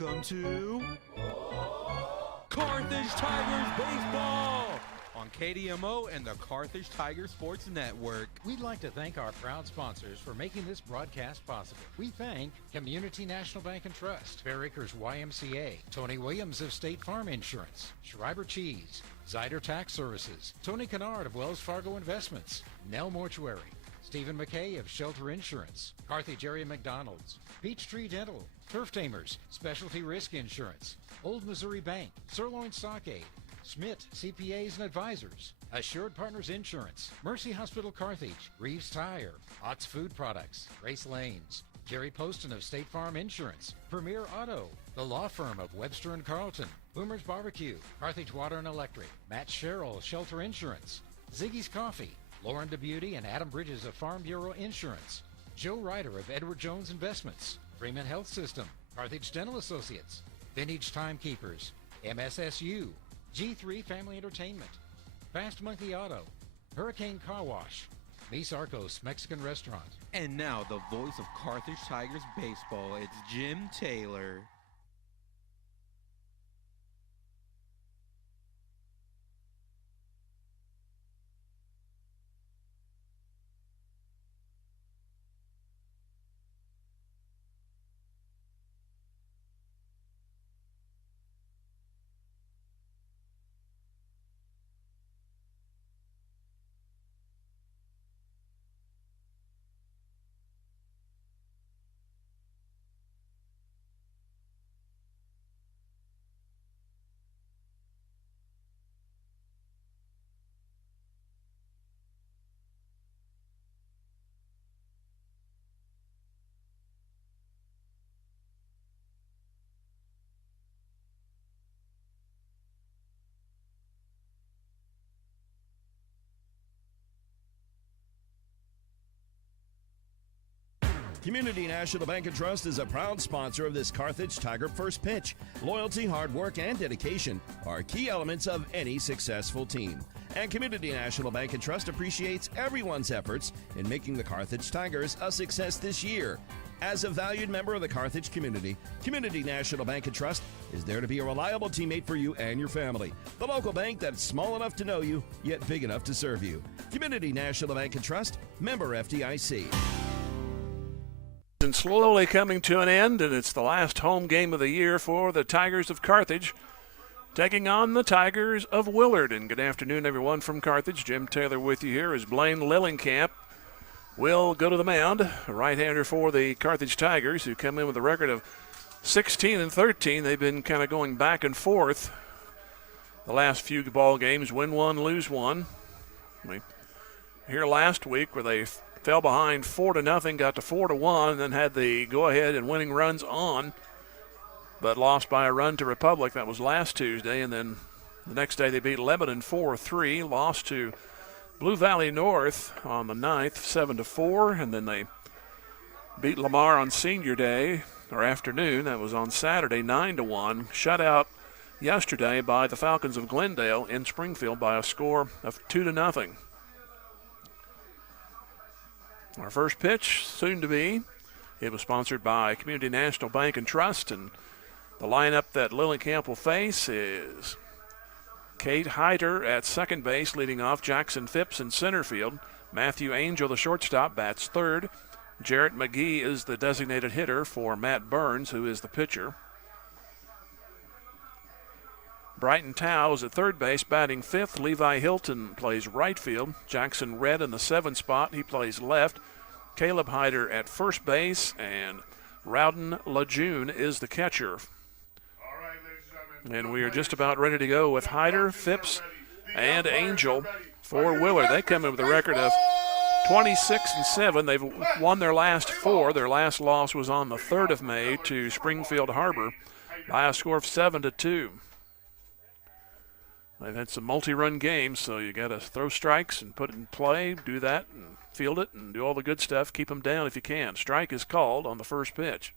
Welcome to Carthage Tigers Baseball on KDMO and the Carthage Tiger Sports Network. We'd like to thank our proud sponsors for making this broadcast possible. We thank Community National Bank and Trust, Fair Acres YMCA, Tony Williams of State Farm Insurance, Schreiber Cheese, Zyder Tax Services, Tony Kennard of Wells Fargo Investments, Nell Mortuary, Stephen McKay of Shelter Insurance, Carthage Area McDonald's, Peachtree Dental, Turf Tamers, Specialty Risk Insurance, Old Missouri Bank, Sirloin Stockade, Schmidt CPAs and Advisors, Assured Partners Insurance, Mercy Hospital Carthage, Reeves Tire, Ott's Food Products, Grace Lanes, Jerry Poston of State Farm Insurance, Premier Auto, the law firm of Webster and Carlton, Boomer's Barbecue, Carthage Water and Electric, Matt Sherrill, Shelter Insurance, Ziggy's Coffee, Lauren DeBeauty and Adam Bridges of Farm Bureau Insurance, Joe Ryder of Edward Jones Investments, Freeman Health System, Carthage Dental Associates, Vintage Timekeepers, MSSU, G3 Family Entertainment, Fast Monkey Auto, Hurricane Car Wash, Mis Arcos Mexican Restaurant. And now the voice of Carthage Tigers Baseball, it's Jim Taylor. Community National Bank and Trust is a proud sponsor of this Carthage Tiger First Pitch. Loyalty, hard work, and dedication are key elements of any successful team. And Community National Bank and Trust appreciates everyone's efforts in making the Carthage Tigers a success this year. As a valued member of the Carthage community, Community National Bank and Trust is there to be a reliable teammate for you and your family. The local bank that's small enough to know you, yet big enough to serve you. Community National Bank and Trust, member FDIC. And slowly coming to an end, and it's the last home game of the year for the Tigers of Carthage, taking on the Tigers of Willard. And good afternoon, everyone from Carthage. Jim Taylor with you here as Blaine Lillenkamp will go to the mound, a right-hander for the Carthage Tigers, who come in with a record of 16-13. They've been kind of going back and forth the last few ball games, win one, lose one. Here last week where they fell behind 4-0, got to 4-1, and then had the go-ahead and winning runs on, but lost by a run to Republic. That was last Tuesday, and then the next day they beat Lebanon 4-3, lost to Blue Valley North on the 9th, 7-4, and then they beat Lamar on Senior Day, or afternoon. That was on Saturday, 9-1. Shut out yesterday by the Falcons of Glendale in Springfield by a score of 2-0. Our first pitch, soon to be. It was sponsored by Community National Bank and Trust, and the lineup that Lillenkamp will face is Kate Hyder at second base, leading off Jackson Phipps in center field. Matthew Angel, the shortstop, bats third. Jarrett McGee is the designated hitter for Matt Burns, who is the pitcher. Brighton Tao is at third base, batting fifth. Levi Hilton plays right field. Jackson Red in the 7th spot. He plays left. Caleb Hyder at first base, and Rowden Lejeune is the catcher. And we are just about ready to go with Hyder, Phipps, and Angel for Willard. They come in with a record of 26-7. They've won their last 4. Their last loss was on the 3rd of May to Springfield Harbor by a score of 7-2. They've had some multi-run games, so you got to throw strikes and put it in play, do that, and field it, and do all the good stuff. Keep them down if you can. Strike is called on the first pitch.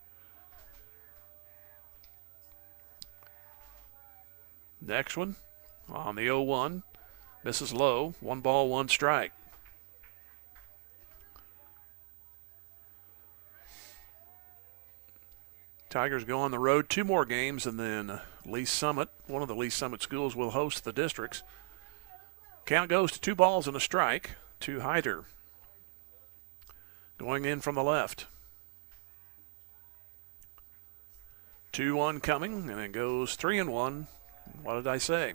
Next one on the 0-1. Misses low. 1 ball, 1 strike. Tigers go on the road 2 more games, and then Lee Summit, one of the Lee Summit schools, will host the districts. Count goes to 2 balls and a strike to Hyder. Going in from the left. 2-1 coming, and it goes 3-1. What did I say?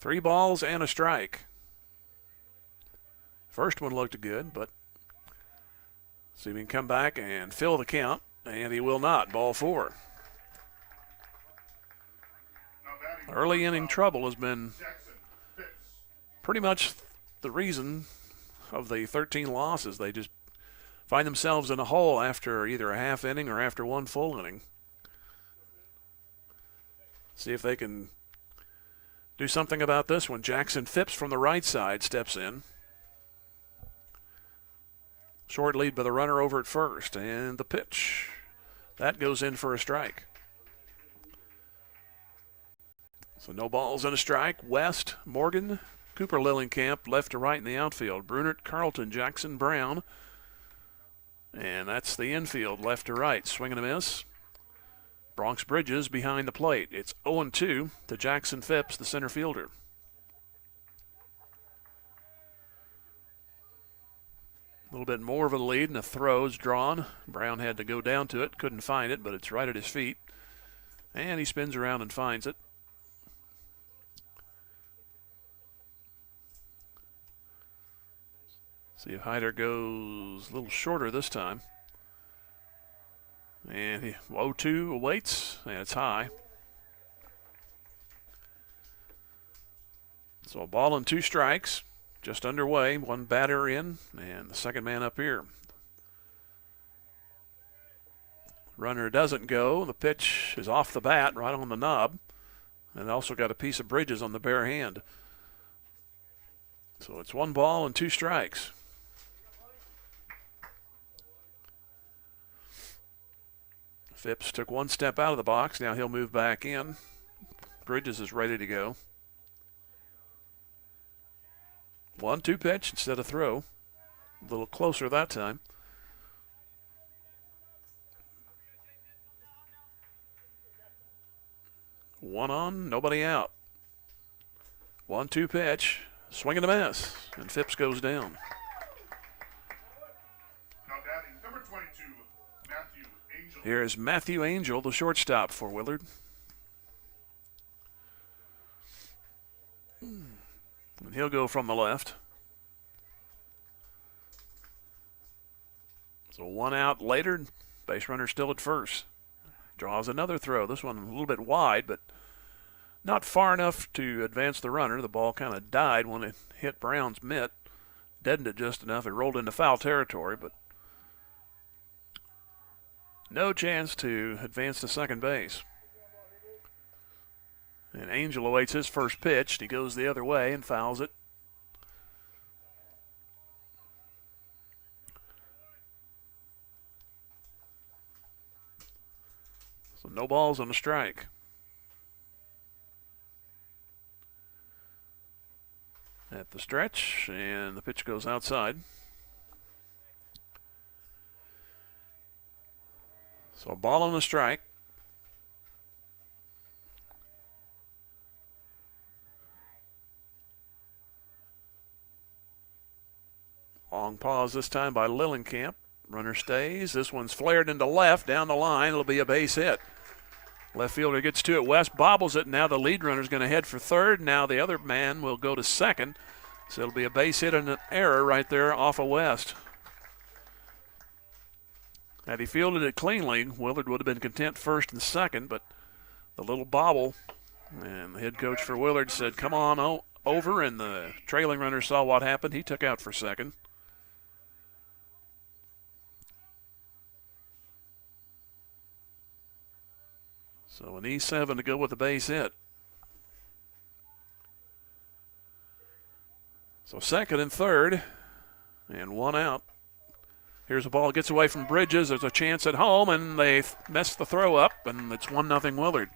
3 balls and a strike. First one looked good, but see if he can come back and fill the count, and he will not. Ball 4. Early inning trouble has been pretty much the reason of the 13 losses. They just find themselves in a hole after either a half inning or after 1 full inning. See if they can do something about this one. Jackson Phipps from the right side steps in. Short lead by the runner over at first, and the pitch. That goes in for a strike. So no balls and a strike. West, Morgan, Cooper Lillenkamp, left to right in the outfield. Brunert, Carlton, Jackson, Brown. And that's the infield, left to right. Swing and a miss. Bronx Bridges behind the plate. It's 0-2 to Jackson Phipps, the center fielder. A little bit more of a lead, and a throw is drawn. Brown had to go down to it, couldn't find it, but it's right at his feet. And he spins around and finds it. See if Hyder goes a little shorter this time. And he 0-2 awaits, and it's high. So a ball and 2 strikes. Just underway, 1 batter in, and the second man up here. Runner doesn't go. The pitch is off the bat, right on the knob. And also got a piece of Bridges on the bare hand. So it's 1 ball and 2 strikes. Phipps took 1 step out of the box. Now he'll move back in. Bridges is ready to go. 1-2 pitch instead of throw. A little closer that time. One on, nobody out. 1-2 pitch. Swing and a miss. And Phipps goes down. Here is Matthew Angel, the shortstop for Willard. And he'll go from the left. So 1 out later, base runner still at first. Draws another throw. This one a little bit wide, but not far enough to advance the runner. The ball kind of died when it hit Brown's mitt. Deadened it just enough. It rolled into foul territory, but no chance to advance to second base. And Angel awaits his first pitch. He goes the other way and fouls it. So no balls on a strike. At the stretch, and the pitch goes outside. So a ball and a strike. Long pause this time by Lillenkamp. Runner stays. This one's flared into left down the line. It'll be a base hit. Left fielder gets to it. West bobbles it. Now the lead runner's going to head for third. Now the other man will go to second. So it'll be a base hit and an error right there off of West. Had he fielded it cleanly, Willard would have been content first and second, but the little bobble, and the head coach for Willard said, come on over, and the trailing runner saw what happened. He took out for second. So an E7 to go with the base hit. So second and third, and 1 out. Here's a ball, gets away from Bridges. There's a chance at home, and they messed the throw up, and it's 1-0 Willard.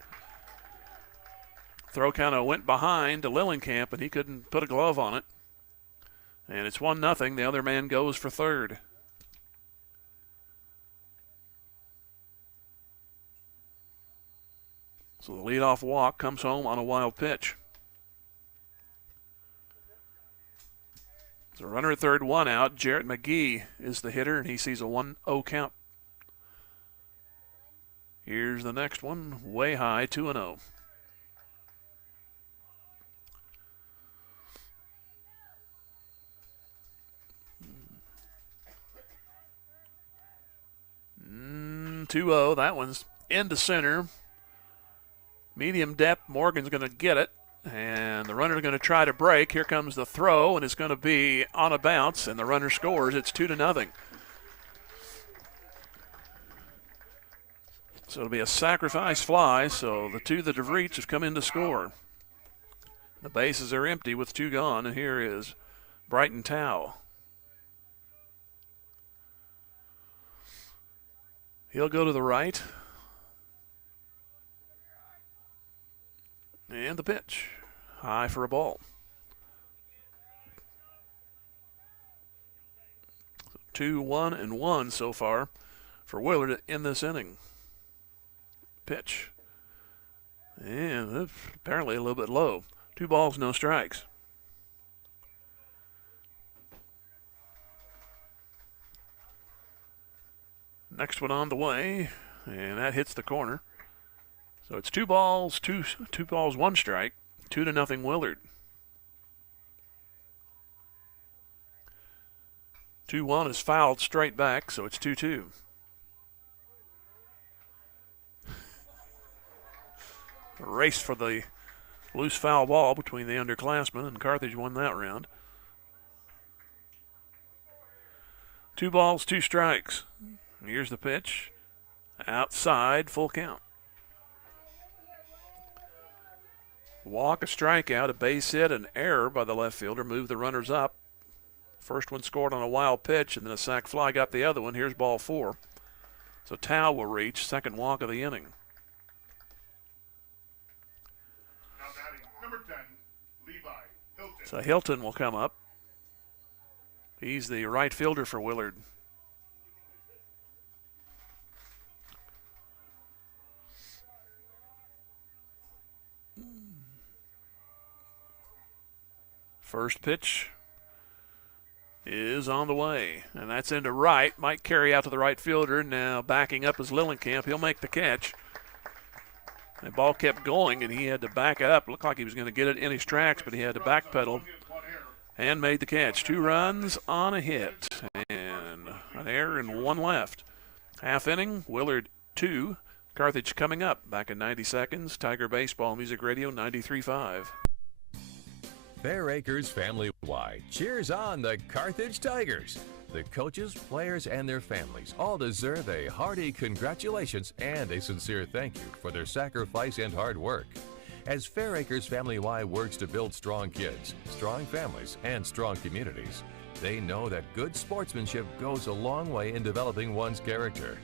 Throw kind of went behind to Lillenkamp, and he couldn't put a glove on it. And it's 1-0. The other man goes for third. So the leadoff walk comes home on a wild pitch. So runner at third, one out. Jarrett McGee is the hitter, and he sees a 1-0 count. Here's the next one, way high, 2-0. Mm, 2-0. That one's into center. Medium depth. Morgan's going to get it. And the runner's going to try to break. Here comes the throw, and it's going to be on a bounce, and the runner scores. It's 2-0. So it'll be a sacrifice fly, so the two that have reached have come in to score. The bases are empty with two gone, and here is Brighton Tao. He'll go to the right. And the pitch. High for a ball. 2-1-1 so far for Willard in this inning. Pitch. And apparently a little bit low. 2 balls, no strikes. Next one on the way, and that hits the corner. So it's 2 balls, two balls, 1 strike, 2-0 Willard. 2-1 is fouled straight back, so it's 2-2. A race for the loose foul ball between the underclassmen, and Carthage won that round. 2 balls, 2 strikes. Here's the pitch. Outside, full count. Walk, a strikeout, a base hit, an error by the left fielder. Moved the runners up. First one scored on a wild pitch, and then a sac fly got the other one. Here's ball 4. So Tao will reach second walk of the inning. Now batting number 10, Levi Hilton. So Hilton will come up. He's the right fielder for Willard. First pitch is on the way, and that's into right. Might carry out to the right fielder. Now backing up is Lillenkamp. He'll make the catch. The ball kept going, and he had to back it up. Looked like he was going to get it in his tracks, but he had to backpedal and made the catch. 2 runs on a hit, and an error and 1 left. Half inning, Willard 2. Carthage coming up. Back in 90 seconds. Tiger Baseball Music Radio 93.5. Fair Acres family-wide cheers on the Carthage Tigers. The coaches, players, and their families all deserve a hearty congratulations and a sincere thank you for their sacrifice and hard work. As Fair Acres family-wide works to build strong kids, strong families, and strong communities, they know that good sportsmanship goes a long way in developing one's character.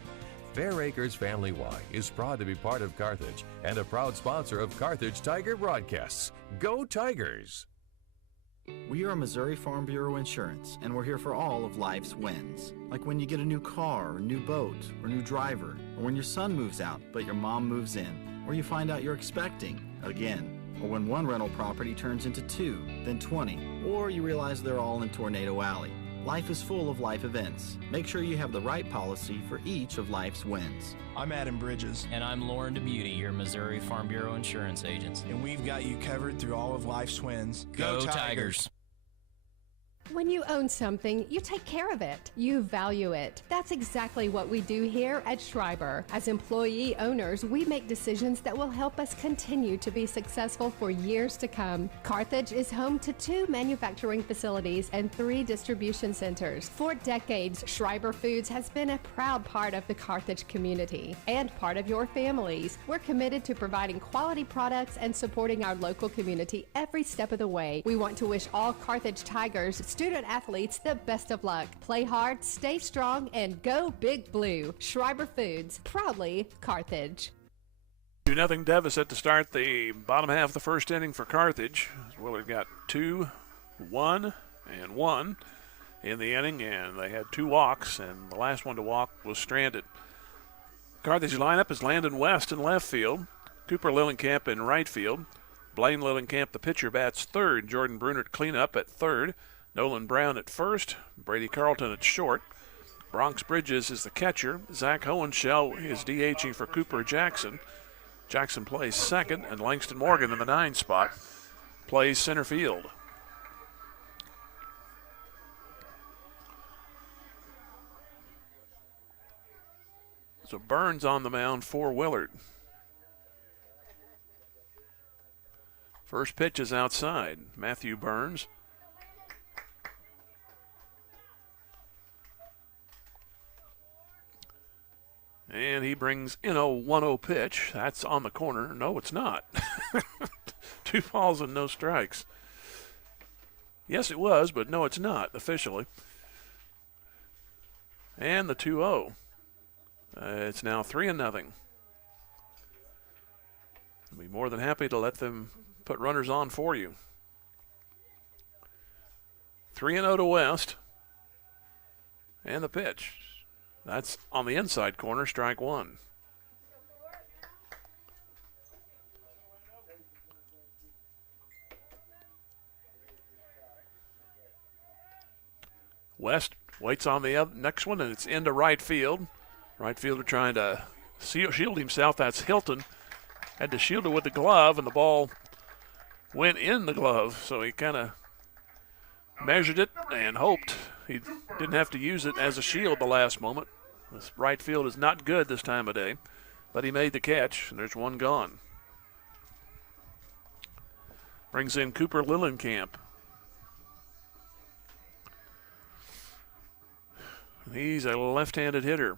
Fair Acres family-wide is proud to be part of Carthage and a proud sponsor of Carthage Tiger broadcasts. Go Tigers! We are Missouri Farm Bureau Insurance, and we're here for all of life's wins. Like when you get a new car, or new boat, or new driver, or when your son moves out but your mom moves in, or you find out you're expecting again, or when one rental property turns into 2, then 20, or you realize they're all in Tornado Alley. Life is full of life events. Make sure you have the right policy for each of life's wins. I'm Adam Bridges. And I'm Lauren DeButy, your Missouri Farm Bureau insurance agent. And we've got you covered through all of life's wins. Go Tigers! When you own something, you take care of it. You value it. That's exactly what we do here at Schreiber. As employee owners, we make decisions that will help us continue to be successful for years to come. Carthage is home to 2 manufacturing facilities and 3 distribution centers. For decades, Schreiber Foods has been a proud part of the Carthage community and part of your families. We're committed to providing quality products and supporting our local community every step of the way. We want to wish all Carthage Tigers student athletes the best of luck. Play hard, stay strong, and go Big Blue. Schreiber Foods, proudly Carthage. 2-0 deficit to start the bottom half of the first inning for Carthage. Willard got 2, 1, and 1 in the inning, and they had 2 walks, and the last one to walk was stranded. Carthage lineup is Landon West in left field. Cooper Lillenkamp in right field. Blaine Lillenkamp, the pitcher, bats third. Jordan Brunert cleanup at third. Nolan Brown at first. Brady Carlton at short. Bronx Bridges is the catcher. Zach Hohenschel is DHing for Cooper Jackson. Jackson plays second, and Langston Morgan in the 9 spot plays center field. So Burns on the mound for Willard. First pitch is outside. Matthew Burns. And he brings in a 1-0 pitch. That's on the corner. No, it's not. 2 balls and no strikes. Yes, it was, but no, it's not officially. And the 2-0. It's now 3-0. I'll be more than happy to let them put runners on for you. 3-0 to West. And the pitch. That's on the inside corner, strike 1. West waits on the next one, and it's into right field. Right fielder trying to shield himself. That's Hilton. Had to shield it with the glove, and the ball went in the glove. So he kind of measured it and hoped he didn't have to use it as a shield the last moment. This right field is not good this time of day, but he made the catch, and there's one gone. Brings in Cooper Lillenkamp. He's a left-handed hitter.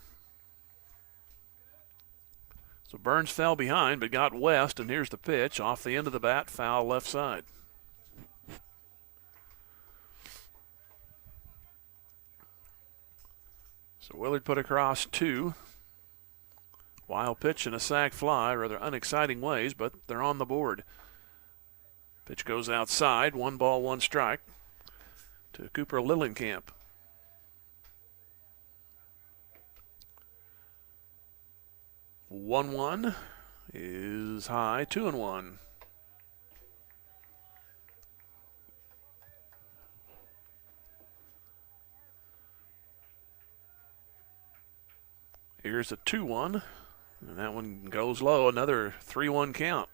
So Burns fell behind but got West, and here's the pitch. Off the end of the bat, foul left side. So Willard put across 2. Wild pitch and a sac fly, rather unexciting ways, but they're on the board. Pitch goes outside, 1 ball, 1 strike to Cooper Lillenkamp. One is high, 2-1. Here's a 2-1, and that one goes low. Another 3-1 count.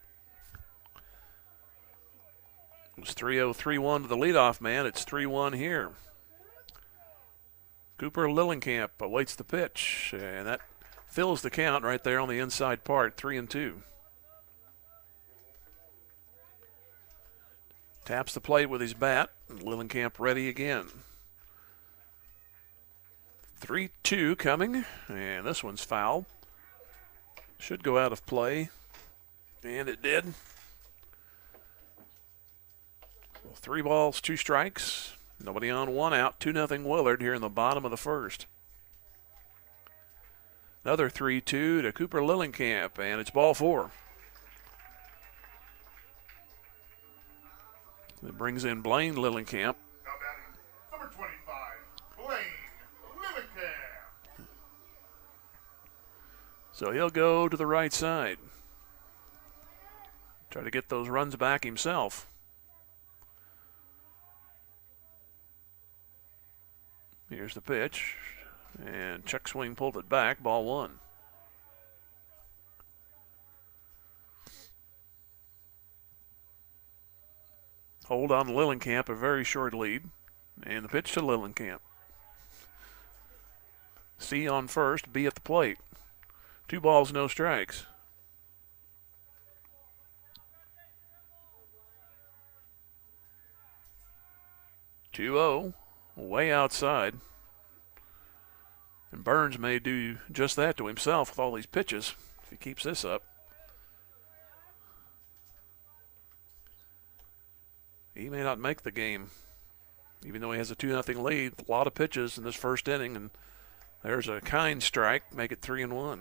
It was 3-0, 3-1 to the leadoff man. It's 3-1 here. Cooper Lillenkamp awaits the pitch, and that fills the count right there on the inside part, 3-2. Taps the plate with his bat, and Lillenkamp ready again. 3-2 coming, and this one's foul. Should go out of play, and it did. 3 balls, 2 strikes. Nobody on, 1 out. 2-0 Willard here in the bottom of the first. Another 3-2 to Cooper Lillenkamp, and it's ball 4. It brings in Blaine Lillenkamp. Now batting, number 25, Blaine Lillenkamp. So he'll go to the right side. Try to get those runs back himself. Here's the pitch. And check swing pulled it back, ball 1. Hold on to Lillenkamp, a very short lead. And the pitch to Lillenkamp. C on first, B at the plate. 2 balls, no strikes. Two-0, way outside. And Burns may do just that to himself with all these pitches if he keeps this up. He may not make the game, even though he has a 2-0 lead. A lot of pitches in this first inning, and there's a kind strike, make it 3-1.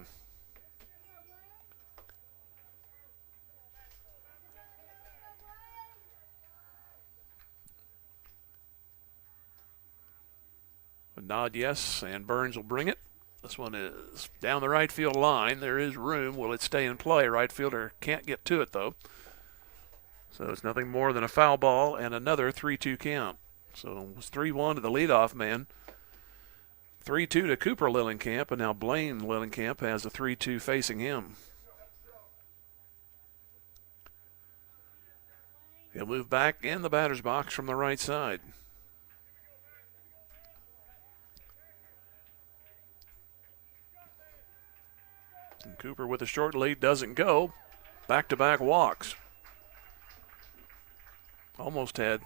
A nod yes, and Burns will bring it. This one is down the right field line. There is room. Will it stay in play? Right fielder can't get to it, though. So it's nothing more than a foul ball and another 3-2 count. So it was 3-1 to the leadoff man. 3-2 to Cooper Lillenkamp, and now Blaine Lillenkamp has a 3-2 facing him. He'll move back in the batter's box from the right side. And Cooper with a short lead doesn't go. Back-to-back walks. Almost had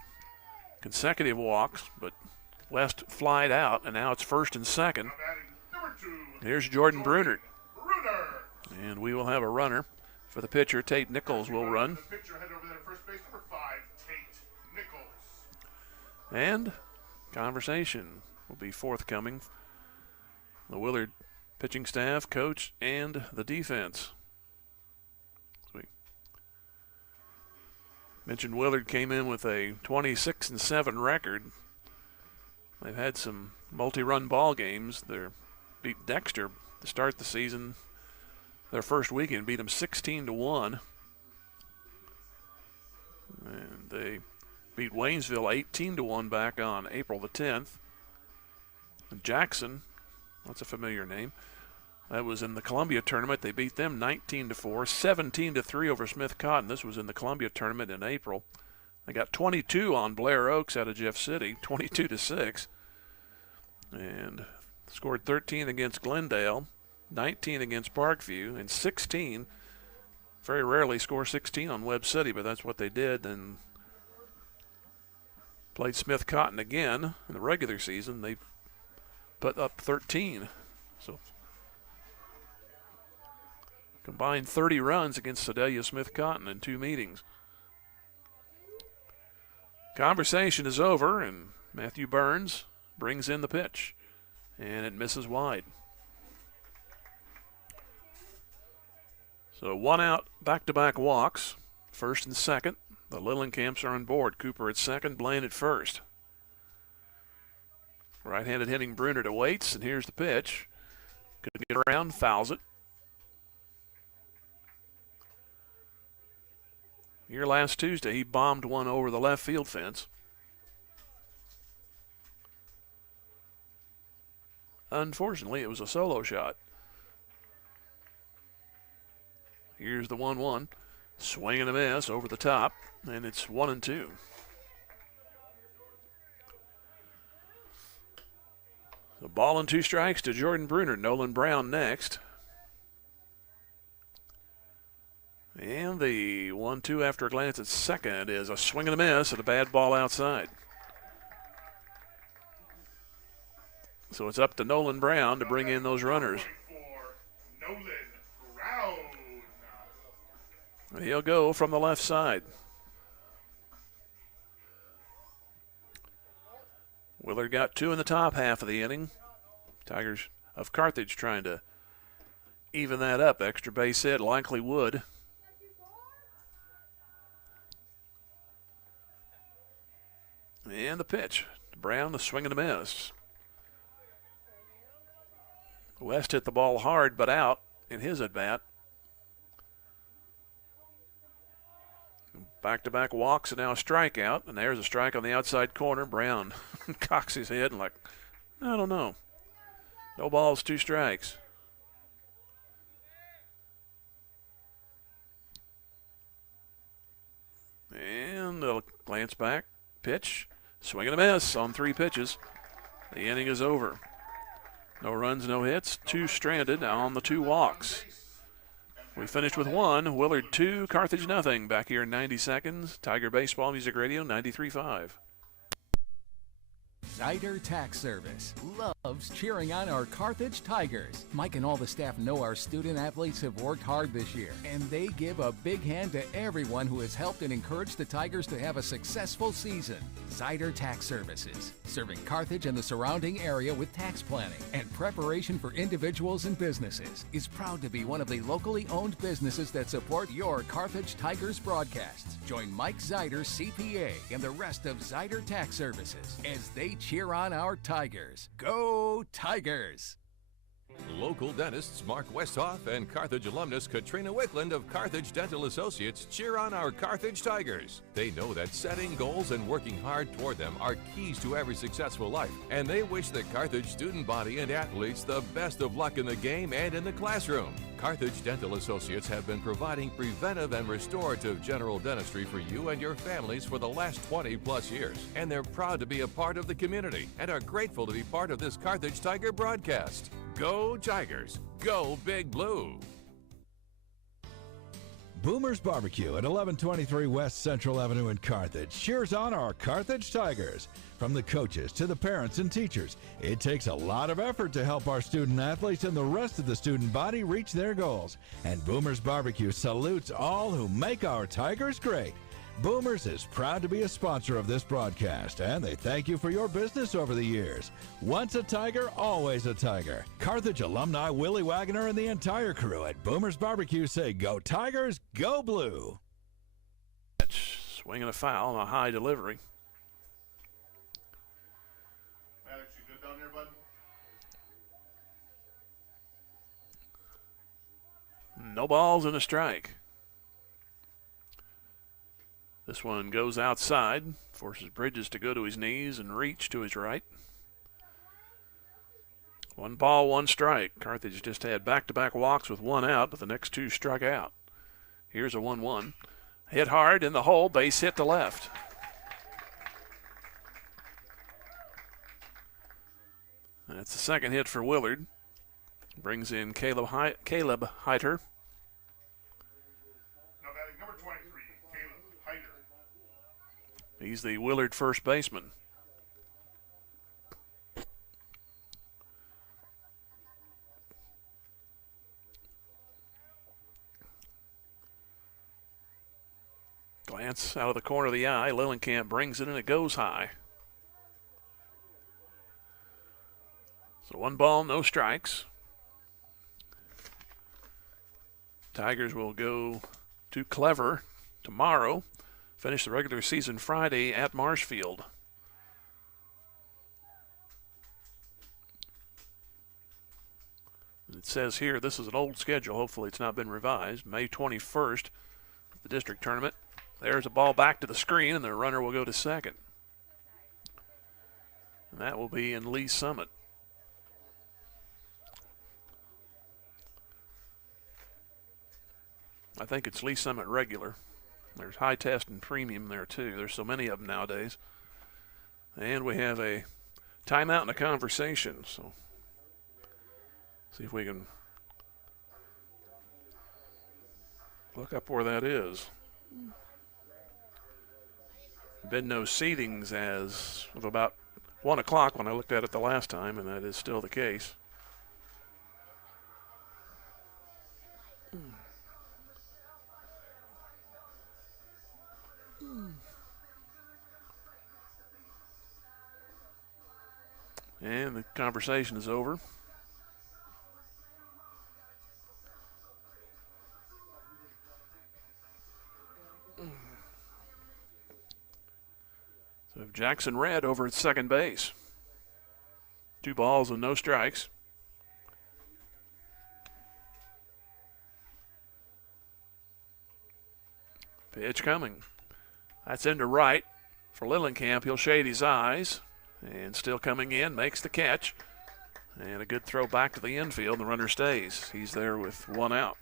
consecutive walks, but West flied out, and now it's first and second. Here's Jordan Brunert. And we will have a runner for the pitcher. Tate Nichols will run. And conversation will be forthcoming. The Willard pitching staff, coach, and the defense. We mentioned Willard came in with a 26-7 record. They've had some multi-run ball games. They beat Dexter to start the season. Their first weekend beat them 16-1. And they beat Waynesville 18-1 back on April the 10th. And Jackson, that's a familiar name. That was in the Columbia tournament. They beat them 19-4, 17-3 over Smith Cotton. This was in the Columbia tournament in April. They got 22 on Blair Oaks out of Jeff City, 22-6. And scored 13 against Glendale, 19 against Parkview, and 16. Very rarely score 16 on Webb City, but that's what they did. And played Smith Cotton again in the regular season. They put up 13. So combined 30 runs against Sedalia Smith Cotton in 2 meetings. Conversation is over, and Matthew Burns brings in the pitch, and it misses wide. So 1 out, back-to-back walks, first and second. The Lillenkamps are on board. Cooper at second, Blaine at first. Right-handed hitting Brunert awaits, and here's the pitch. Couldn't get around, fouls it. Here last Tuesday, he bombed one over the left field fence. Unfortunately, it was a solo shot. Here's the 1-1. Swing and a miss over the top, and it's 1-2. The ball and 2 strikes to Jordan Brunert. Nolan Brown next. And the 1-2 after a glance at second is a swing and a miss and a bad ball outside. So it's up to Nolan Brown to bring in those runners. He'll go from the left side. Willard got 2 in the top half of the inning. Tigers of Carthage trying to even that up. Extra base hit likely would. And the pitch. Brown, the swing and a miss. West hit the ball hard but out in his at-bat. Back-to-back walks and now a strikeout. And there's a strike on the outside corner. Brown cocks his head and I don't know. No balls, 2 strikes. And a glance back. Pitch. Swing and a miss on 3 pitches. The inning is over. No runs, no hits. 2 stranded on the 2 walks. We finished with 1. Willard 2, Carthage nothing. Back here in 90 seconds. Tiger Baseball Music Radio 93.5. Zyder Tax Service loves cheering on our Carthage Tigers. Mike and all the staff know our student athletes have worked hard this year, and they give a big hand to everyone who has helped and encouraged the Tigers to have a successful season. Zyder Tax Services, serving Carthage and the surrounding area with tax planning and preparation for individuals and businesses, is proud to be one of the locally owned businesses that support your Carthage Tigers broadcasts. Join Mike Zyder, CPA, and the rest of Zyder Tax Services as they cheer on our Tigers. Go Tigers! Local dentists Mark Westhoff and Carthage alumnus Katrina Wickland of Carthage Dental Associates cheer on our Carthage Tigers. They know that setting goals and working hard toward them are keys to every successful life, and they wish the Carthage student body and athletes the best of luck in the game and in the classroom. Carthage Dental Associates have been providing preventive and restorative general dentistry for you and your families for the last 20-plus years, and they're proud to be a part of the community and are grateful to be part of this Carthage Tiger broadcast. Go Tigers! Go Big Blue! Boomer's Barbecue at 1123 West Central Avenue in Carthage cheers on our Carthage Tigers. From the coaches to the parents and teachers, it takes a lot of effort to help our student athletes and the rest of the student body reach their goals. And Boomer's Barbecue salutes all who make our Tigers great. Boomers is proud to be a sponsor of this broadcast, and they thank you for your business over the years. Once a Tiger, always a Tiger. Carthage alumni Willie Wagner and the entire crew at Boomers Barbecue say, go Tigers, go Blue. Swinging a foul on a high delivery. Maddox, you good down there, bud? No balls and a strike. This one goes outside, forces Bridges to go to his knees and reach to his right. 1 ball, 1 strike. Carthage just had back-to-back walks with 1 out, but the next 2 struck out. Here's a 1-1. Hit hard in the hole, base hit to left. That's the second hit for Willard. Brings in Caleb Heiter. He's the Willard first baseman. Glance out of the corner of the eye. Lillenkamp brings it and it goes high. So 1 ball, no strikes. Tigers will go to Clever tomorrow. Finish the regular season Friday at Marshfield. It says here this is an old schedule. Hopefully it's not been revised. May 21st, the district tournament. There's a ball back to the screen, and the runner will go to second. And that will be in Lee Summit. I think it's Lee Summit regular. There's high test and premium there, too. There's so many of them nowadays. And we have a timeout and a conversation. So, see if we can look up where that is. Been no seatings as of about 1 o'clock when I looked at it the last time, and that is still the case. And the conversation is over. So Jackson Red over at second base. 2 balls and no strikes. Pitch coming. That's into right for Lillenkamp. He'll shade his eyes. And still coming in, makes the catch. And a good throw back to the infield. The runner stays. He's there with 1 out.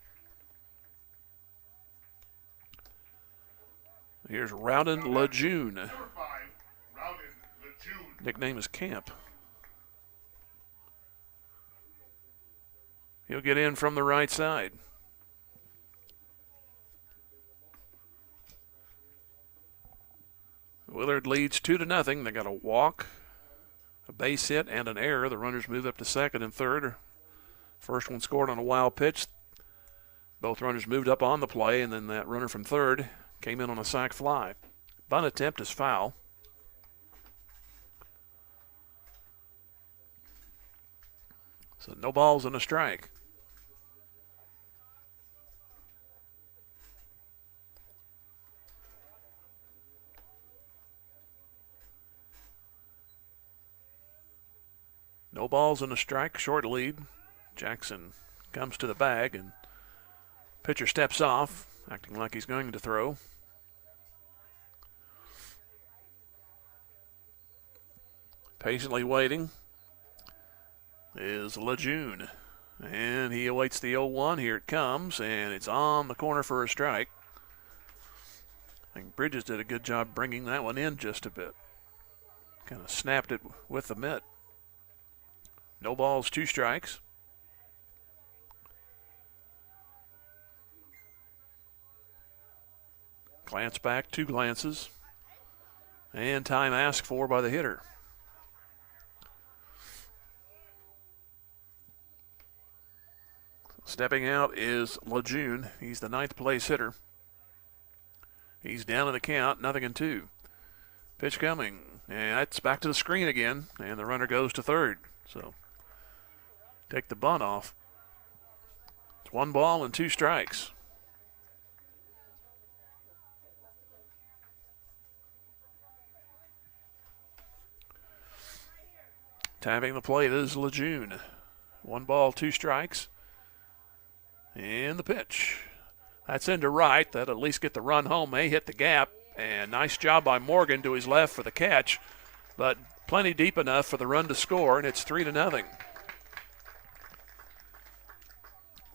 Here's Rowden Lejeune. Nickname is Camp. He'll get in from the right side. Willard leads 2-0. They got a walk, a base hit, and an error. The runners move up to second and third. First one scored on a wild pitch. Both runners moved up on the play, and then that runner from third came in on a sac fly. Bunt attempt is foul. So no balls and a strike. No balls and a strike, short lead Jackson comes to the bag, and pitcher steps off, acting like he's going to throw. Patiently waiting is Lejeune, and he awaits the 0-1. Here it comes, and it's on the corner for a strike. I think Bridges did a good job bringing that one in just a bit. Kind of snapped it with the mitt. No balls, 2 strikes. Glance back, 2 glances. And time asked for by the hitter. Stepping out is Lejeune. He's the 9th place hitter. He's down in the count, 0-2. Pitch coming, and that's back to the screen again, and the runner goes to third. So take the bunt off. It's 1 ball and 2 strikes. Tapping the plate is Lejeune. 1 ball, 2 strikes. And the pitch. That's into right. That'll at least get the run home. May hit the gap. And nice job by Morgan to his left for the catch. But plenty deep enough for the run to score, and it's 3-0.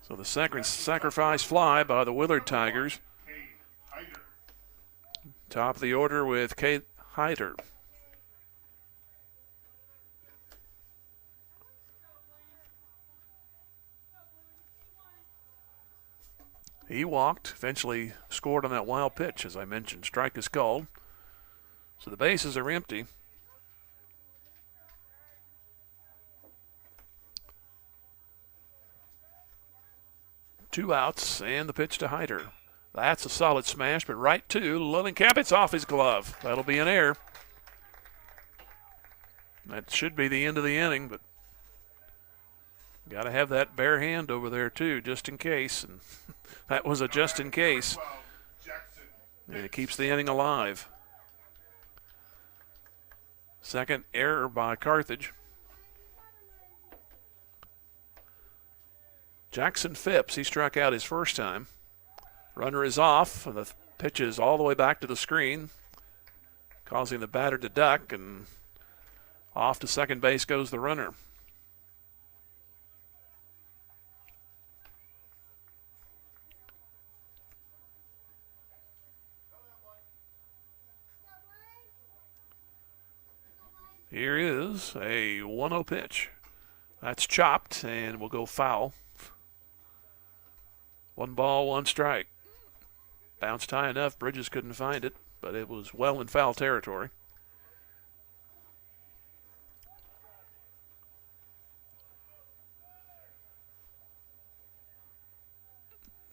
So the second sacrifice fly by the Willard Tigers. Top of the order with Kate Hyder. He walked, eventually scored on that wild pitch, as I mentioned. Strike is called. So the bases are empty. Two outs, and the pitch to Hyder. That's a solid smash, but right to Lillenkamp. It's off his glove. That'll be an error. That should be the end of the inning, but got to have that bare hand over there, too, just in case. And that was a just in case. And it keeps the inning alive. Second error by Carthage. Jackson Phipps, he struck out his first time. Runner is off, and the pitch is all the way back to the screen, causing the batter to duck, and off to second base goes the runner. Here is a 1-0 pitch. That's chopped and will go foul. 1 ball, 1 strike. Bounced high enough, Bridges couldn't find it, but it was well in foul territory.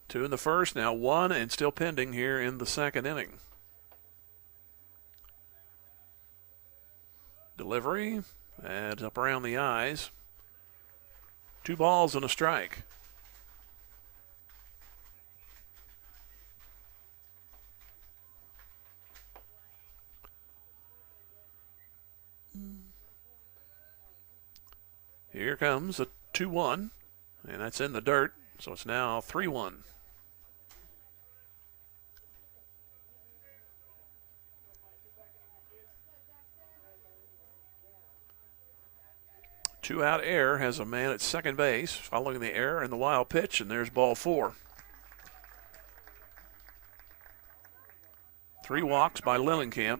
Two in the first, now 1 and still pending here in the second inning. Delivery, and up around the eyes. 2 balls and a strike. Here comes a 2-1, and that's in the dirt, so it's now 3-1. Two-out error has a man at second base following the error and the wild pitch, and there's ball 4. 3 walks by Lillenkamp.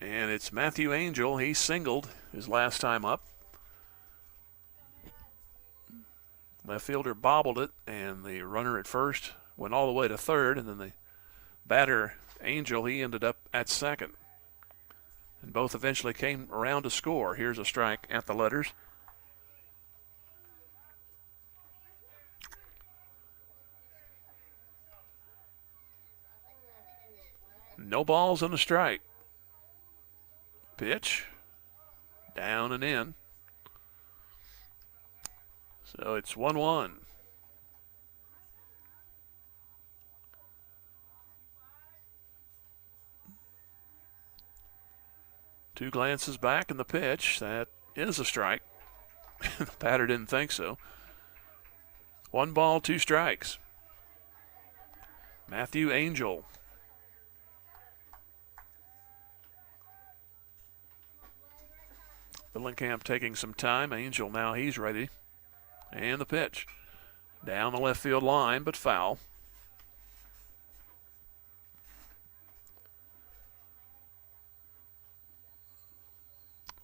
And it's Matthew Angel. He singled his last time up. Left fielder bobbled it, and the runner at first went all the way to third, and then the batter, Angel, he ended up at second. And both eventually came around to score. Here's a strike at the letters. No balls and a strike. Pitch. Down and in. So it's 1-1. Two glances back in the pitch. That is a strike. The batter didn't think so. 1 ball, 2 strikes. Matthew Angel. Billingham taking some time. Angel now, he's ready. And the pitch. Down the left field line, but foul.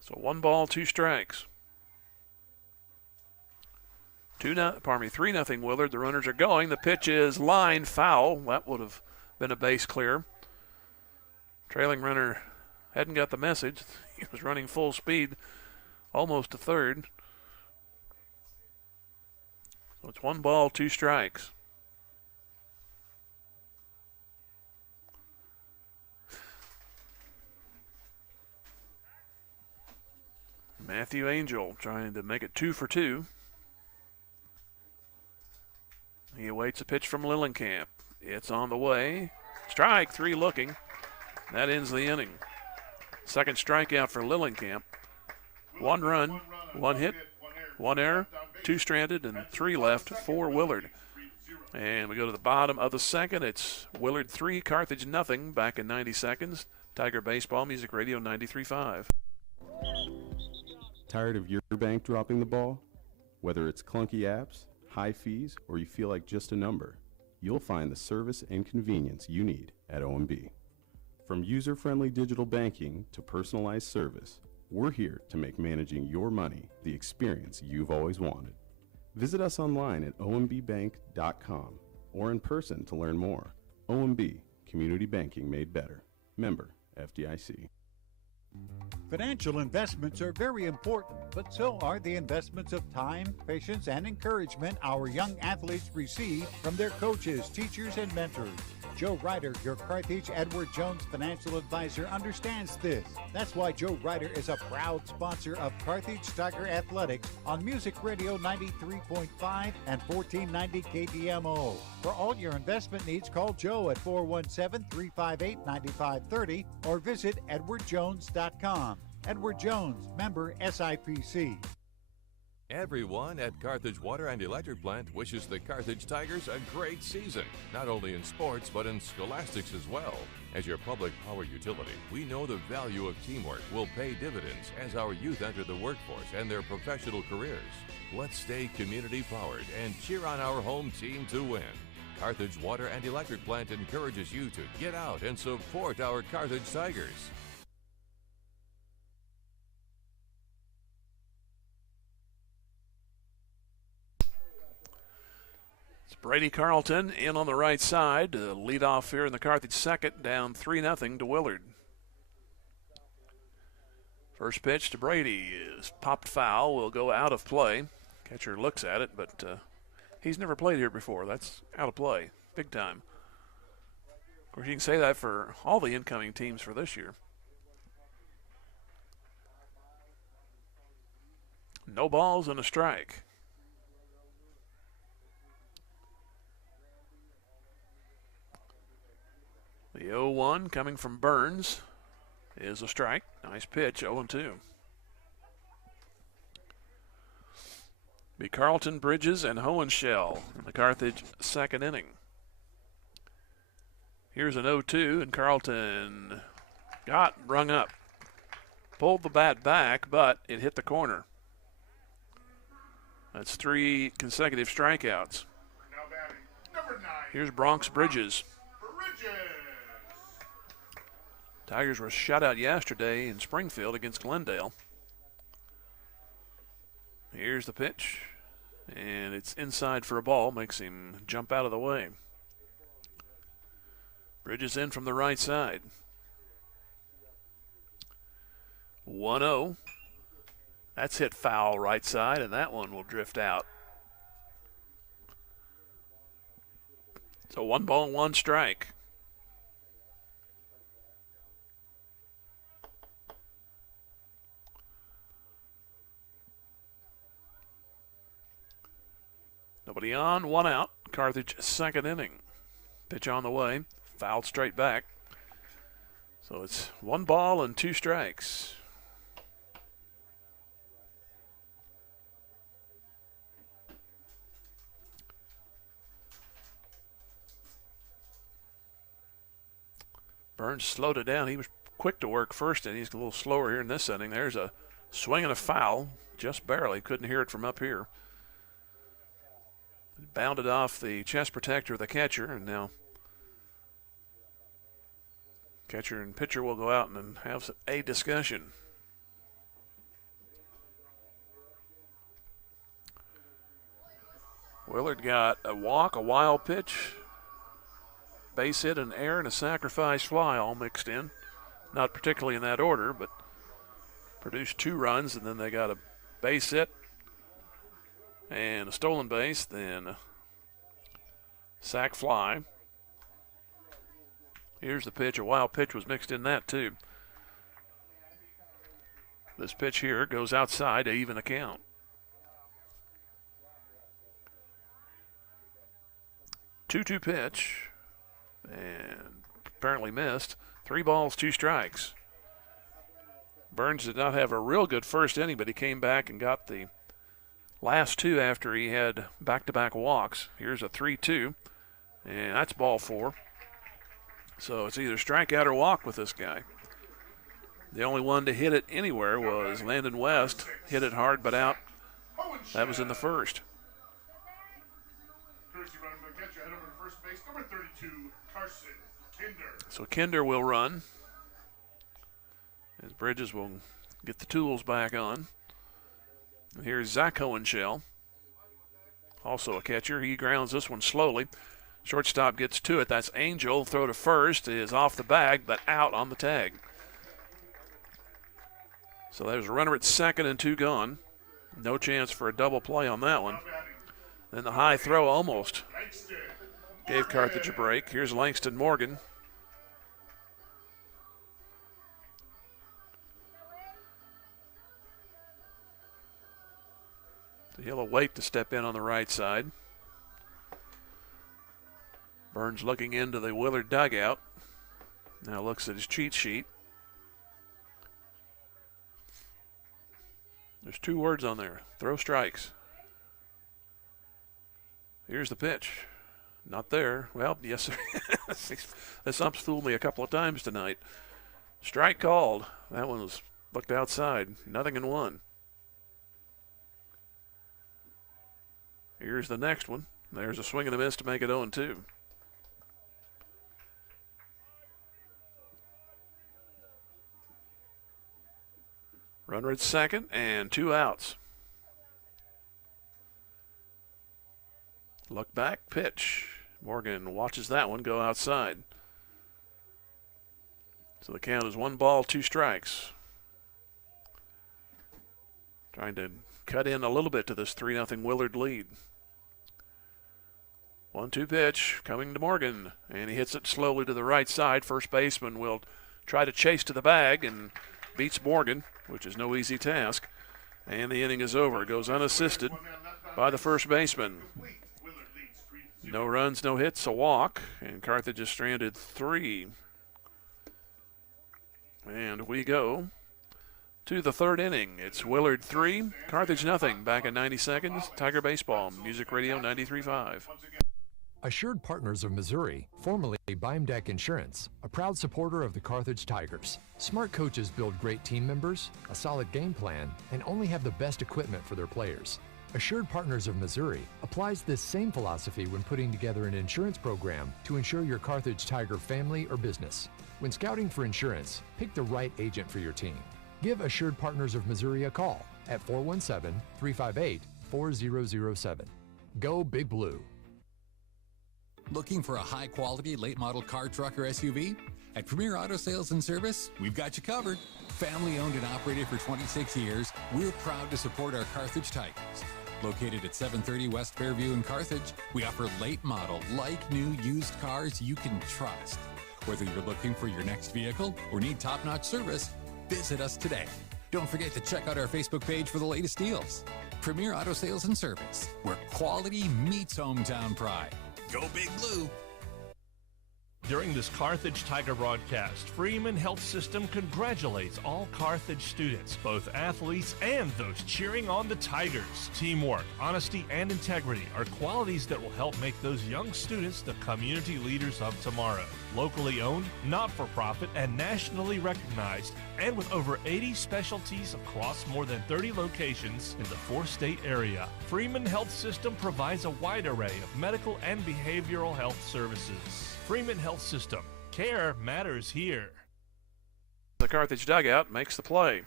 So 1 ball, 2 strikes. 3-0 Willard. The runners are going. The pitch is line foul. That would have been a base clear. Trailing runner hadn't got the message. He was running full speed, almost to third. So it's 1 ball, 2 strikes. Matthew Angel trying to make it 2 for 2. He awaits a pitch from Lillenkamp. It's on the way. Strike 3 looking. That ends the inning. Second strikeout for Lillenkamp. 1 run, 1 hit, 1 error, 2 stranded, and 3 left for Willard. And we go to the bottom of the second. It's Willard 3, Carthage nothing. Back in 90 seconds. Tiger Baseball Music Radio 93.5. Tired of your bank dropping the ball? Whether it's clunky apps, high fees, or you feel like just a number, you'll find the service and convenience you need at OMB. From user-friendly digital banking to personalized service, we're here to make managing your money the experience you've always wanted. Visit us online at ombbank.com or in person to learn more. OMB, community banking made better. Member FDIC. Financial investments are very important, but so are the investments of time, patience, and encouragement our young athletes receive from their coaches, teachers, and mentors. Joe Ryder, your Carthage Edward Jones financial advisor, understands this. That's why Joe Ryder is a proud sponsor of Carthage Tiger Athletics on Music Radio 93.5 and 1490 KDMO. For all your investment needs, call Joe at 417-358-9530 or visit edwardjones.com. Edward Jones, member SIPC. Everyone at Carthage Water and Electric Plant wishes the Carthage Tigers a great season, not only in sports but in scholastics as well. As your public power utility, we know the value of teamwork will pay dividends as our youth enter the workforce and their professional careers. Let's stay community powered and cheer on our home team to win. Carthage Water and Electric Plant encourages you to get out and support our Carthage Tigers. Brady Carlton in on the right side to lead off here in the Carthage second, down 3-0 to Willard. First pitch to Brady is popped foul, will go out of play. Catcher looks at it, but he's never played here before. That's out of play, big time. Of course, you can say that for all the incoming teams for this year. No balls and a strike. The 0-1 coming from Burns is a strike. Nice pitch, 0-2. Be Carlton, Bridges, and Hohenschel in the Carthage second inning. Here's an 0-2, and Carlton got rung up. Pulled the bat back, but it hit the corner. That's 3 consecutive strikeouts. Here's Bronx Bridges. Tigers were shut out yesterday in Springfield against Glendale. Here's the pitch, and it's inside for a ball, makes him jump out of the way. Bridges in from the right side. 1-0. That's hit foul right side, and that one will drift out. So 1 ball, 1 strike. Nobody on, 1 out. Carthage second inning. Pitch on the way. Fouled straight back. So it's 1 ball and 2 strikes. Burns slowed it down. He was quick to work first, and he's a little slower here in this inning. There's a swing and a foul, just barely. Couldn't hear it from up here. Bounded off the chest protector of the catcher, and now catcher and pitcher will go out and have a discussion. Willard got a walk, a wild pitch, base hit, an error, and a sacrifice fly all mixed in. Not particularly in that order, but produced 2 runs, and then they got a base hit and a stolen base, then a sac fly. Here's the pitch. A wild pitch was mixed in that too. This pitch here goes outside to even the count. Two-2 pitch, and apparently missed. 3 balls, 2 strikes. Burns did not have a real good first inning, but he came back and got the last 2 after he had back-to-back walks. Here's a 3-2, and that's ball 4. So it's either strikeout or walk with this guy. The only one to hit it anywhere was Landon West. Hit it hard but out. That was in the first. So Kinder will run as Bridges will get the tools back on. And here's Zach Hohenschel, also a catcher. He grounds this one slowly. Shortstop gets to it. That's Angel. Throw to first is off the bag, but out on the tag. So there's a runner at second and 2 gone. No chance for a double play on that one. Then the high throw almost gave Carthage a break. Here's Langston Morgan. He'll wait to step in on the right side. Burns looking into the Willard dugout. Now looks at his cheat sheet. There's 2 words on there. Throw strikes. Here's the pitch. Not there. Well, yes, sir. This ump's fooled me a couple of times tonight. Strike called. That one was looked outside. 0-1. Here's the next one. There's a swing and a miss to make it 0-2. Runner at second and 2 outs. Look back, pitch. Morgan watches that one go outside. So the count is 1 ball, 2 strikes. Trying to cut in a little bit to this 3-0 Willard lead. 1-2 pitch coming to Morgan, and he hits it slowly to the right side. First baseman will try to chase to the bag and beats Morgan, which is no easy task. And the inning is over. It goes unassisted by the first baseman. No runs, no hits, a walk, and Carthage is stranded 3. And we go to the 3rd inning. It's Willard 3, Carthage 0. Back in 90 seconds. Tiger Baseball, Music Radio 93.5. Assured Partners of Missouri, formerly Beimdeck Insurance, a proud supporter of the Carthage Tigers. Smart coaches build great team members, a solid game plan, and only have the best equipment for their players. Assured Partners of Missouri applies this same philosophy when putting together an insurance program to insure your Carthage Tiger family or business. When scouting for insurance, pick the right agent for your team. Give Assured Partners of Missouri a call at 417-358-4007. Go Big Blue. Looking for a high-quality late-model car, truck, or SUV? At Premier Auto Sales and Service, we've got you covered. Family-owned and operated for 26 years, we're proud to support our Carthage Tigers. Located at 730 West Fairview in Carthage, we offer late-model, like-new used cars you can trust. Whether you're looking for your next vehicle or need top-notch service, visit us today. Don't forget to check out our Facebook page for the latest deals. Premier Auto Sales and Service, where quality meets hometown pride. Go Big Blue. During this Carthage Tiger broadcast, Freeman Health System congratulates all Carthage students, both athletes and those cheering on the Tigers. Teamwork, honesty, and integrity are qualities that will help make those young students the community leaders of tomorrow. Locally owned, not-for-profit, and nationally recognized, and with over 80 specialties across more than 30 locations in the four-state area, Freeman Health System provides a wide array of medical and behavioral health services. Freeman Health System. Care matters here. The Carthage dugout makes the play.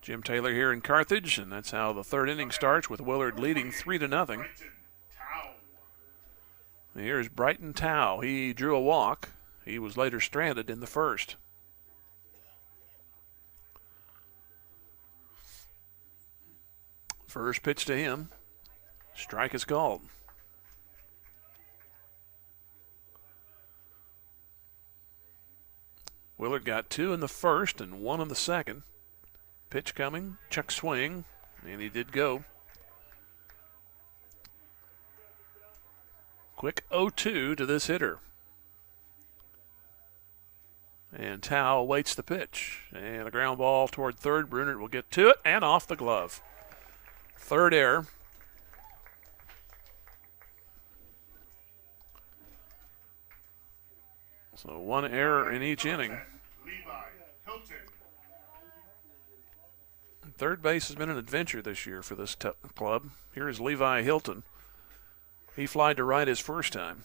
Jim Taylor here in Carthage, and that's how the third inning starts with Willard leading 3-0. Here's Brighton Tao. He drew a walk. He was later stranded in the first. First pitch to him. Strike is called. Willard got 2 in the first and 1 in the second. Pitch coming, check swing, and he did go. Quick 0-2 to this hitter. And Tao awaits the pitch. And a ground ball toward third. Brunert will get to it and off the glove. Third error. So one error in each inning. Third base has been an adventure this year for this club. Here is Levi Hilton. He flied to right his first time.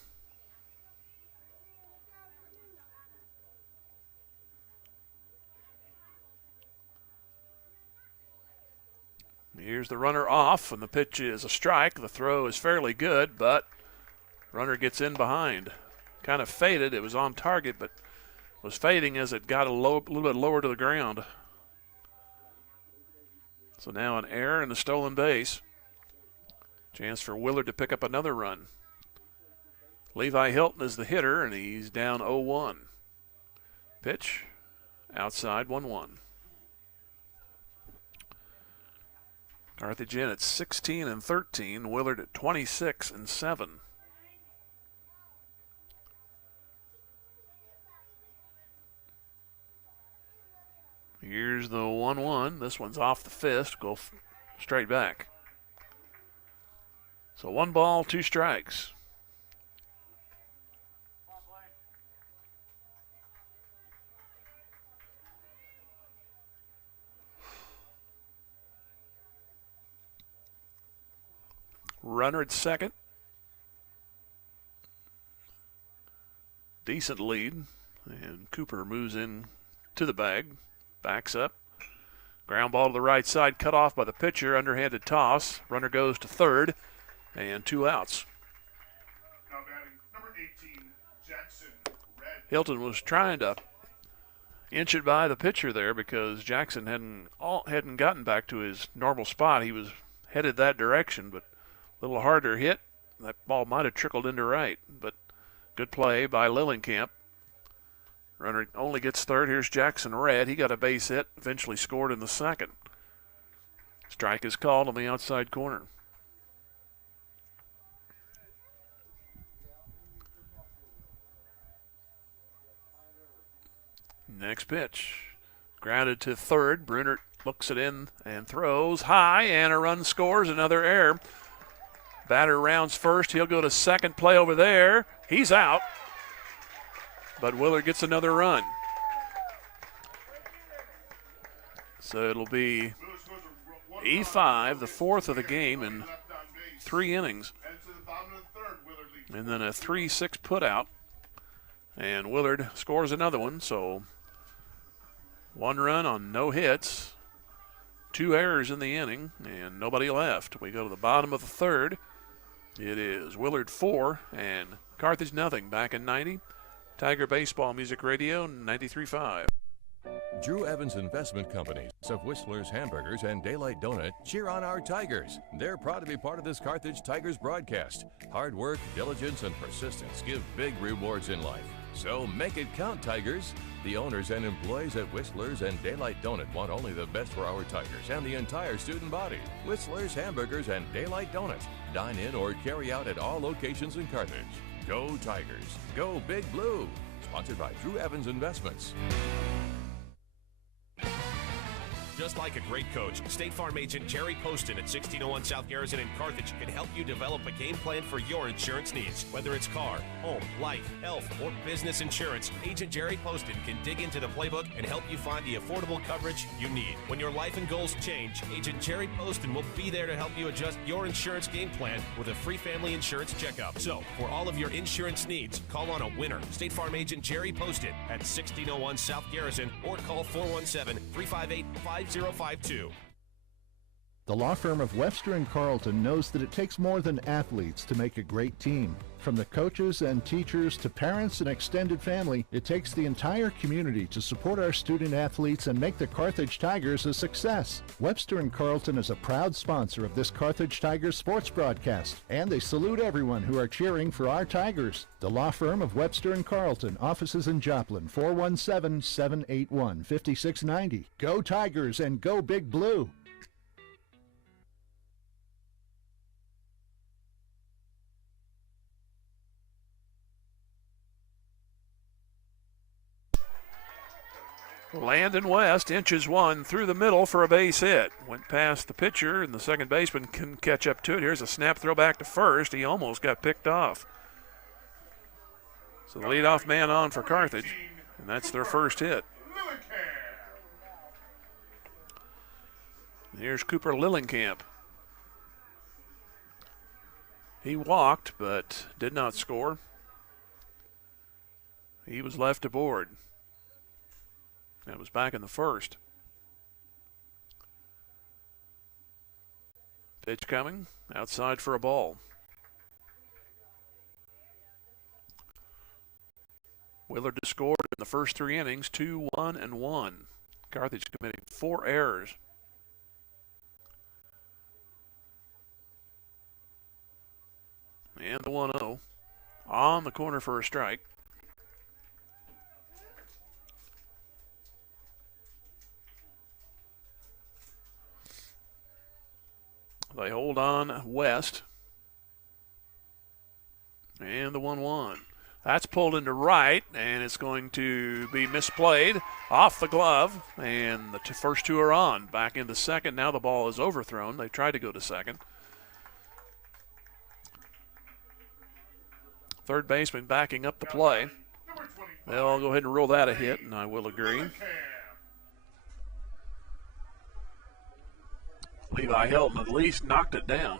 Here's the runner off, and the pitch is a strike. The throw is fairly good, but runner gets in behind. Kind of faded. It was on target, but was fading as it got a little bit lower to the ground. So now an error and a stolen base. Chance for Willard to pick up another run. Levi Hilton is the hitter, and he's down 0-1. Pitch outside 1-1. Carthage in at 16-13. Willard at 26-7. Here's the 1-1. This one's off the fist. Go straight back. So 1 ball, 2 strikes. Runner at second. Decent lead. And Cooper moves in to the bag. Backs up. Ground ball to the right side, cut off by the pitcher. Underhanded toss. Runner goes to third. And 2 outs. Now batting number 18, Jackson Red. Hilton was trying to inch it by the pitcher there because Jackson hadn't gotten back to his normal spot. He was headed that direction, but a little harder hit. That ball might have trickled into right, but good play by Lillenkamp. Runner only gets third. Here's Jackson Red. He got a base hit, eventually scored in the second. Strike is called on the outside corner. Next pitch. Grounded to third. Brunert looks it in and throws high, and a run scores. Another error. Batter rounds first. He'll go to second. Play over there. He's out. But Willard gets another run. So it'll be E5, the fourth of the game in 3 innings. And then a 3-6 putout. And Willard scores another one, so 1 run on no hits, 2 errors in the inning, and nobody left. We go to the bottom of the third. It is Willard 4 and Carthage nothing. Back in 90. Tiger Baseball Music Radio 93.5. Drew Evans Investment Companies of Whistler's Hamburgers and Daylight Donut cheer on our Tigers. They're proud to be part of this Carthage Tigers broadcast. Hard work, diligence, and persistence give big rewards in life. So make it count, Tigers. The owners and employees at Whistler's and Daylight Donut want only the best for our Tigers and the entire student body. Whistler's Hamburgers and Daylight Donut. Dine in or carry out at all locations in Carthage. Go Tigers. Go Big Blue. Sponsored by Drew Evans Investments. Just like a great coach, State Farm agent Jerry Poston at 1601 South Garrison in Carthage can help you develop a game plan for your insurance needs. Whether it's car, home, life, health, or business insurance, Agent Jerry Poston can dig into the playbook and help you find the affordable coverage you need. When your life and goals change, Agent Jerry Poston will be there to help you adjust your insurance game plan with a free family insurance checkup. So, for all of your insurance needs, call on a winner. State Farm agent Jerry Poston at 1601 South Garrison or call 417-358-5052. The law firm of Webster & Carlton knows that it takes more than athletes to make a great team. From the coaches and teachers to parents and extended family, it takes the entire community to support our student athletes and make the Carthage Tigers a success. Webster & Carlton is a proud sponsor of this Carthage Tigers sports broadcast, and they salute everyone who are cheering for our Tigers. The law firm of Webster & Carlton, offices in Joplin, 417-781-5690. Go Tigers and go Big Blue! Landon West inches one through the middle for a base hit. Went past the pitcher, and the second baseman can catch up to it. Here's a snap throw back to first. He almost got picked off. So the leadoff man on for Carthage, and that's their first hit. Here's Cooper Lillenkamp. He walked, but did not score. He was left aboard. That was back in the first. Pitch coming, outside for a ball. Willard has scored in the first 3 innings, 2, 1, and 1. Carthage committing 4 errors. And the 1-0 on the corner for a strike. They hold on West. And the 1-1. That's pulled into right, and it's going to be misplayed off the glove. And the first 2 are on. Back into second. Now the ball is overthrown. They tried to go to second. Third baseman backing up the play. They'll go ahead and rule that a hit, and I will agree. Levi Hilton at least knocked it down.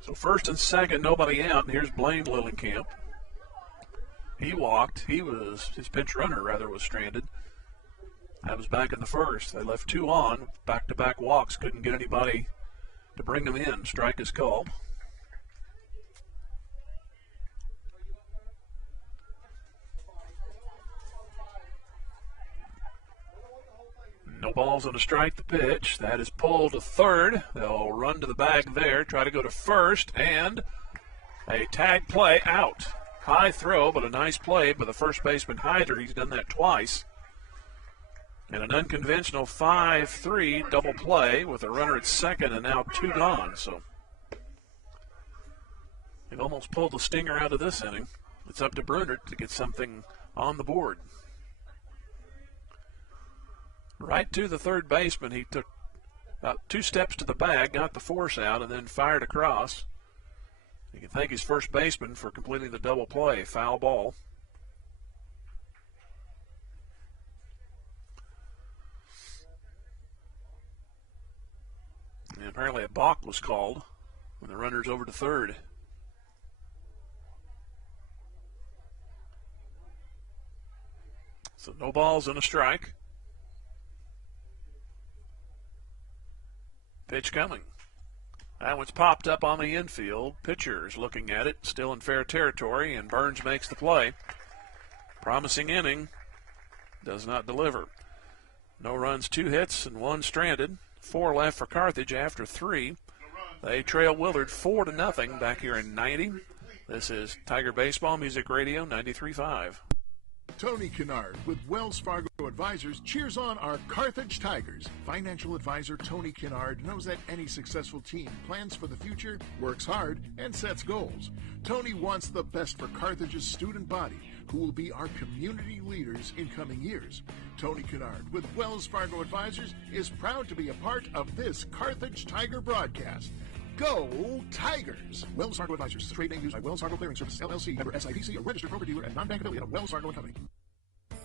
So first and second, nobody out. And here's Blaine Lillenkamp. He walked. His pinch runner was stranded. That was back in the first. They left 2 on. Back-to-back walks. Couldn't get anybody to bring them in. Strike is called. No balls and a strike, the pitch. That is pulled to third. They'll run to the bag there, try to go to first, and a tag play out. High throw, but a nice play by the first baseman Hyder. He's done that twice. And an unconventional 5-3 double play with a runner at second and now 2 gone. So they've almost pulled the stinger out of this inning. It's up to Brunner to get something on the board. Right to the third baseman. He took about 2 steps to the bag, got the force out, and then fired across. You can thank his first baseman for completing the double play. Foul ball. And apparently a balk was called when the runner's over to third. So no balls and a strike. Pitch coming. That one's popped up on the infield. Pitcher's looking at it, still in fair territory, and Burns makes the play. Promising inning. Does not deliver. No runs, 2 hits, and 1 stranded. 4 left for Carthage after 3. They trail Willard 4-0 back here in 90. This is Tiger Baseball Music Radio 93.5. Tony Kennard with Wells Fargo Advisors cheers on our Carthage Tigers. Financial advisor Tony Kennard knows that any successful team plans for the future, works hard, and sets goals. Tony wants the best for Carthage's student body, who will be our community leaders in coming years. Tony Kennard with Wells Fargo Advisors is proud to be a part of this Carthage Tiger broadcast. Go Tigers! Wells Fargo Advisors is a trade name used by Wells Fargo Clearing Services, LLC, member SIPC, a registered broker-dealer and non-bank affiliate of Wells Fargo & Company.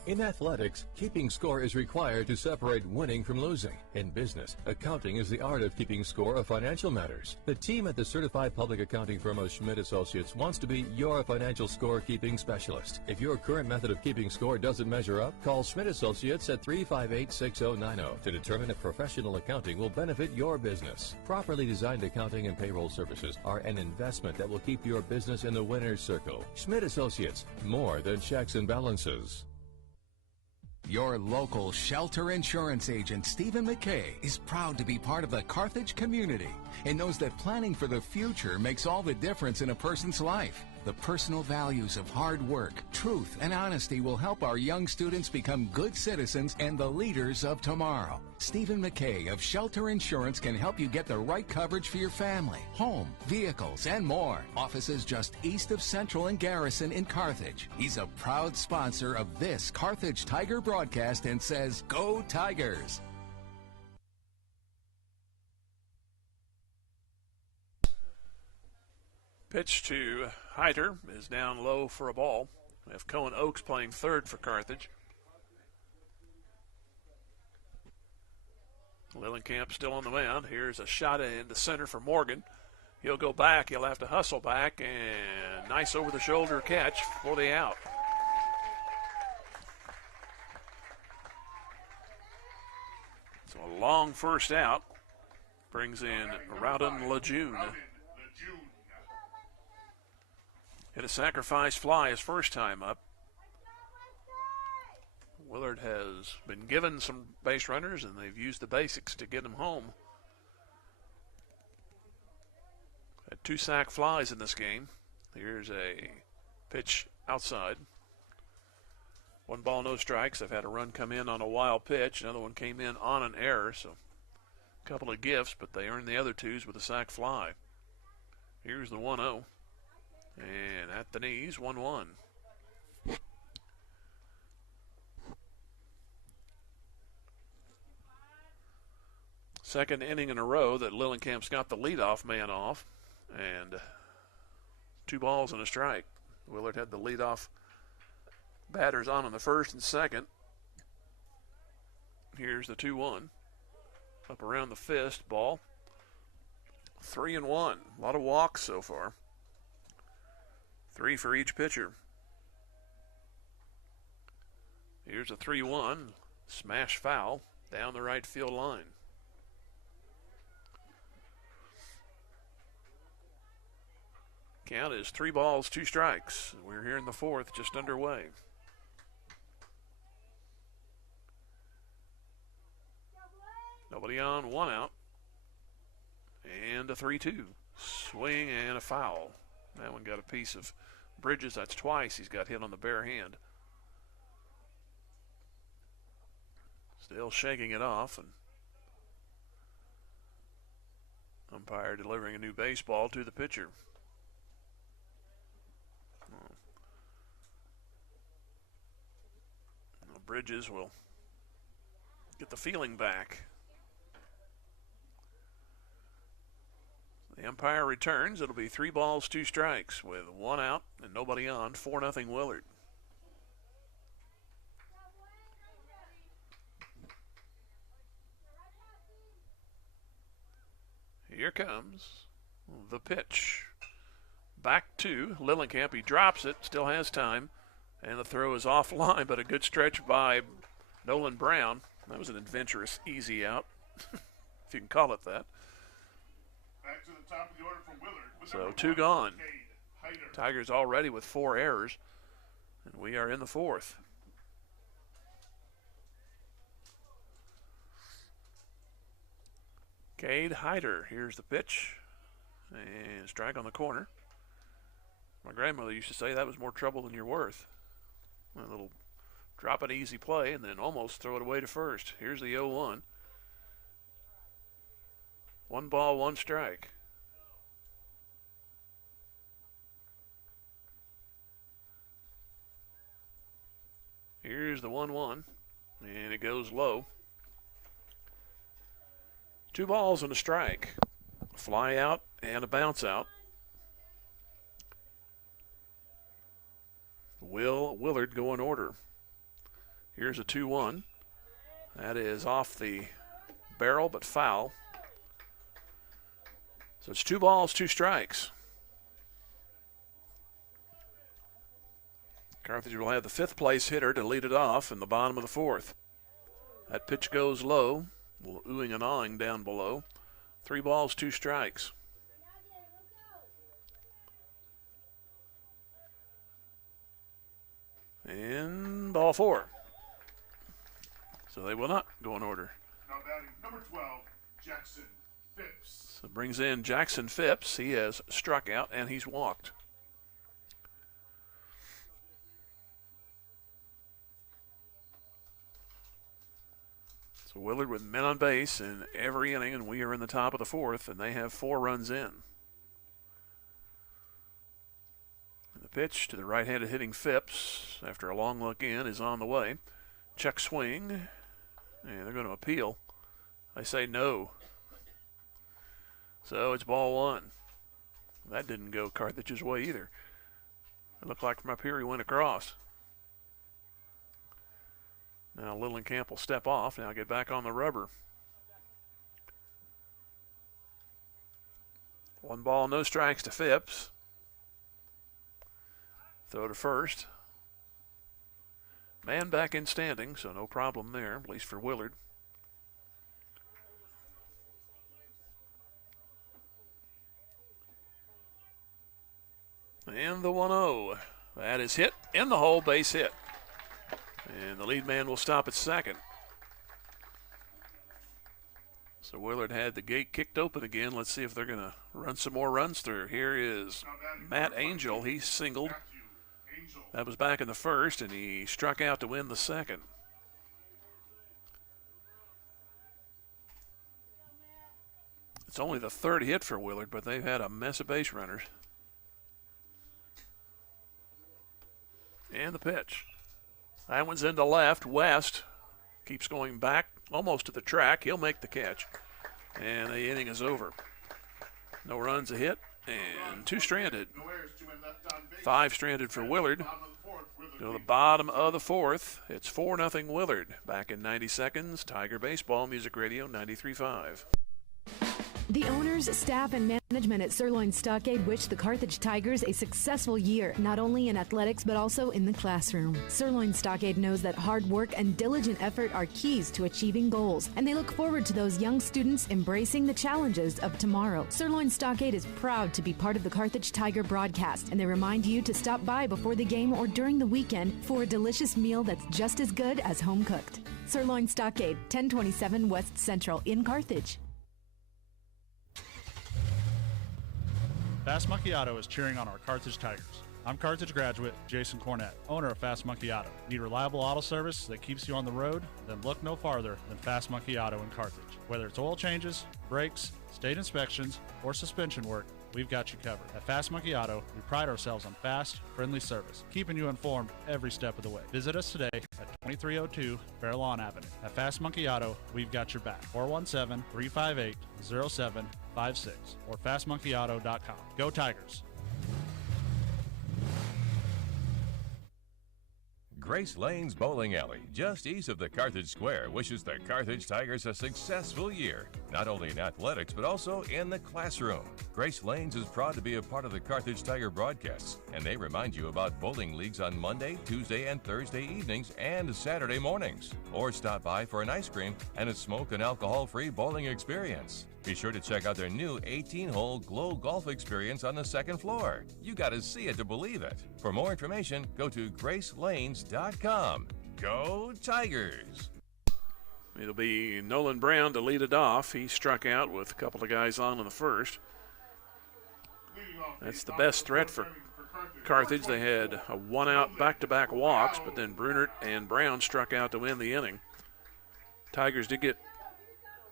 In athletics, keeping score is required to separate winning from losing. In business, accounting is the art of keeping score of financial matters. The team at the certified public accounting firm of Schmidt Associates wants to be your financial score-keeping specialist. If your current method of keeping score doesn't measure up, call Schmidt Associates at 358-6090 to determine if professional accounting will benefit your business. Properly designed accounting and payroll services are an investment that will keep your business in the winner's circle. Schmidt Associates, more than checks and balances. Your local shelter insurance agent, Stephen McKay, is proud to be part of the Carthage community and knows that planning for the future makes all the difference in a person's life. The personal values of hard work, truth, and honesty will help our young students become good citizens and the leaders of tomorrow. Stephen McKay of Shelter Insurance can help you get the right coverage for your family, home, vehicles, and more. Offices just east of Central and Garrison in Carthage. He's a proud sponsor of this Carthage Tiger broadcast and says, "Go Tigers!" Pitch to Hyder is down low for a ball. We have Cohen Oakes playing third for Carthage. Lillenkamp still on the mound. Here's a shot into center for Morgan. He'll go back. He'll have to hustle back, and nice over-the-shoulder catch for the out. So a long first out brings in Rowden Lejeune. Hit a sacrifice fly his first time up. Willard has been given some base runners, and they've used the basics to get him home. Had 2 sack flies in this game. Here's a pitch outside. 1 ball, no strikes. I've had a run come in on a wild pitch. Another one came in on an error, so a couple of gifts, but they earned the other 2s with a sack fly. Here's the 1-0. And at the knees, 1-1. Second inning in a row that Lillenkamp's got the leadoff man off. And 2 balls and a strike. Willard had the leadoff batters on in the first and second. Here's the 2-1. Up around the fist, ball. 3-1. A lot of walks so far. 3 for each pitcher. Here's a 3-1. Smash foul down the right field line. Count is 3 balls, 2 strikes. We're here in the 4th, just underway. Nobody on, 1 out. And a 3-2. Swing and a foul. That one got a piece of Bridges. That's twice he's got hit on the bare hand. Still shaking it off, and umpire delivering a new baseball to the pitcher. Well, Bridges will get the feeling back. The umpire returns. It'll be 3 balls, 2 strikes with 1 out and nobody on. 4-0 Willard. Here comes the pitch. Back to Lillenkamp. He drops it, still has time, and the throw is offline, but a good stretch by Nolan Brown. That was an adventurous, easy out, if you can call it that. Back to the top of the order for Willard. So 2 gone. Tigers already with 4 errors, and we are in the 4th. Cade Hyder, here's the pitch, and strike on the corner. My grandmother used to say that was more trouble than you're worth. A little drop an easy play and then almost throw it away to first. Here's the 0-1. 1 ball, 1 strike. Here's the 1-1, and it goes low. 2 balls and a strike. A fly out and a bounce out. Will Willard go in order? Here's a 2-1. That is off the barrel but foul. So it's 2 balls, 2 strikes. Carthage will have the 5th place hitter to lead it off in the bottom of the 4th. That pitch goes low, oohing and awing down below. 3 balls, 2 strikes. And ball 4. So they will not go in order. Now batting number 12, Jackson Phipps. So it brings in Jackson Phipps. He has struck out and he's walked. So Willard with men on base in every inning, and we are in the top of the 4th, and they have 4 runs in. And the pitch to the right-handed hitting Phipps, after a long look in, is on the way. Check swing, and they're going to appeal. I say no. So it's ball 1. That didn't go Carthage's way either. It looked like from up here he went across. Now Lillenkamp will step off. Now get back on the rubber. 1 ball, no strikes to Phipps. Throw to first. Man back in standing, so no problem there, at least for Willard. And the 1-0. That is hit in the hole, base hit. And the lead man will stop at second. So Willard had the gate kicked open again. Let's see if they're going to run some more runs through. Here is Matt Angel. He singled. That was back in the 1st, and he struck out to win the 2nd. It's only the 3rd hit for Willard, but they've had a mess of base runners. And the pitch. That one's into left. West keeps going back almost to the track. He'll make the catch. And the inning is over. No runs, a hit, and 2 stranded. 5 stranded for Willard. To the bottom of the 4th, it's 4-0 Willard. Back in 90 seconds, Tiger Baseball, Music Radio 93.5. The owners, staff, and management at Sirloin Stockade wish the Carthage Tigers a successful year, not only in athletics but also in the classroom. Sirloin Stockade knows that hard work and diligent effort are keys to achieving goals, and they look forward to those young students embracing the challenges of tomorrow. Sirloin Stockade is proud to be part of the Carthage Tiger broadcast, and they remind you to stop by before the game or during the weekend for a delicious meal that's just as good as home cooked. Sirloin Stockade, 1027 West Central in Carthage. Fast Monkey Auto is cheering on our Carthage Tigers. I'm Carthage graduate Jason Cornett, owner of Fast Monkey Auto. Need reliable auto service that keeps you on the road? Then look no farther than Fast Monkey Auto in Carthage. Whether it's oil changes, brakes, state inspections, or suspension work, we've got you covered. At Fast Monkey Auto, we pride ourselves on fast, friendly service, keeping you informed every step of the way. Visit us today at 2302 Fairlawn Avenue. At Fast Monkey Auto, we've got your back. 417-358-0756 or fastmonkeyauto.com. Go Tigers! Grace Lane's Bowling Alley, just east of the Carthage Square, wishes the Carthage Tigers a successful year, not only in athletics, but also in the classroom. Grace Lane's is proud to be a part of the Carthage Tiger broadcasts, and they remind you about bowling leagues on Monday, Tuesday, and Thursday evenings and Saturday mornings. Or stop by for an ice cream and a smoke and alcohol-free bowling experience. Be sure to check out their new 18-hole Glow Golf experience on the 2nd floor. You got to see it to believe it. For more information, go to gracelanes.com. Go Tigers! It'll be Nolan Brown to lead it off. He struck out with a couple of guys on in the 1st. That's the best threat for Carthage. They had a one-out back-to-back walks, but then Brunert and Brown struck out to win the inning. Tigers did get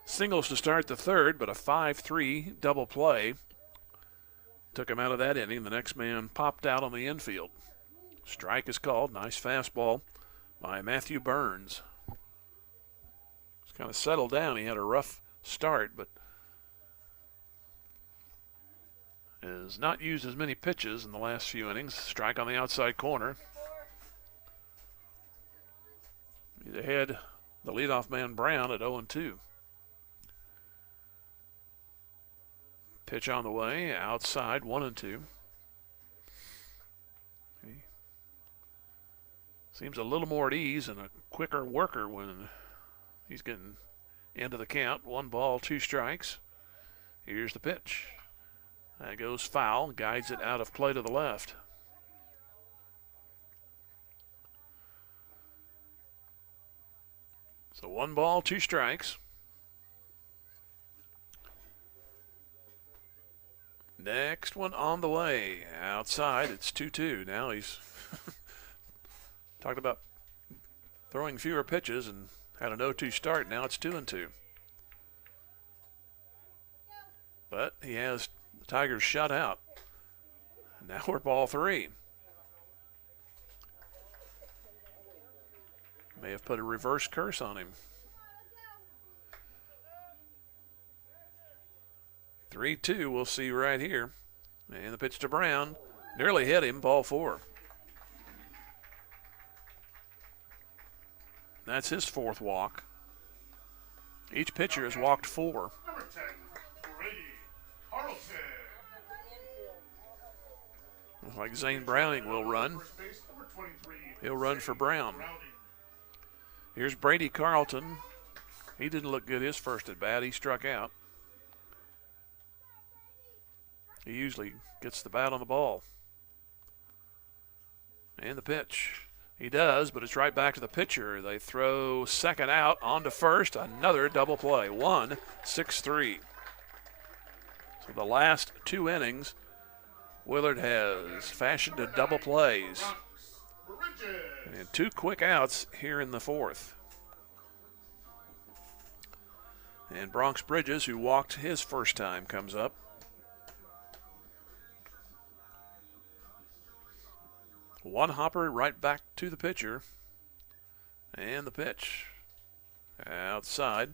singles to start the third, but a 5-3 double play took him out of that inning. The next man popped out on the infield. Strike is called. Nice fastball by Matthew Burns. He's kind of settled down. He had a rough start, but has not used as many pitches in the last few innings. Strike on the outside corner. He's ahead the leadoff man Brown at 0-2. Pitch on the way, outside, 1-2. Seems a little more at ease and a quicker worker when he's getting into the count. 1 ball, 2 strikes. Here's the pitch. That goes foul, guides it out of play to the left. So 1 ball, 2 strikes. Next one on the way. Outside, it's 2-2. Now he's talked about throwing fewer pitches and had an 0-2 start. Now it's 2-2. But he has the Tigers shut out. Now we're ball 3. May have put a reverse curse on him. 3-2, we'll see right here. And the pitch to Brown. Nearly hit him, ball 4. That's his 4th walk. Each pitcher has walked 4. Number 10, Brady Carlton. Looks like Zane Browning will run. He'll run for Brown. Here's Brady Carlton. He didn't look good his first at bat. He struck out. He usually gets the bat on the ball. And the pitch. He does, but it's right back to the pitcher. They throw second out onto first. Another double play. 1-6-3. So the last 2 innings, Willard has fashioned a double plays. And 2 quick outs here in the 4th. And Bronx Bridges, who walked his first time, comes up. One hopper right back to the pitcher. And the pitch. Outside.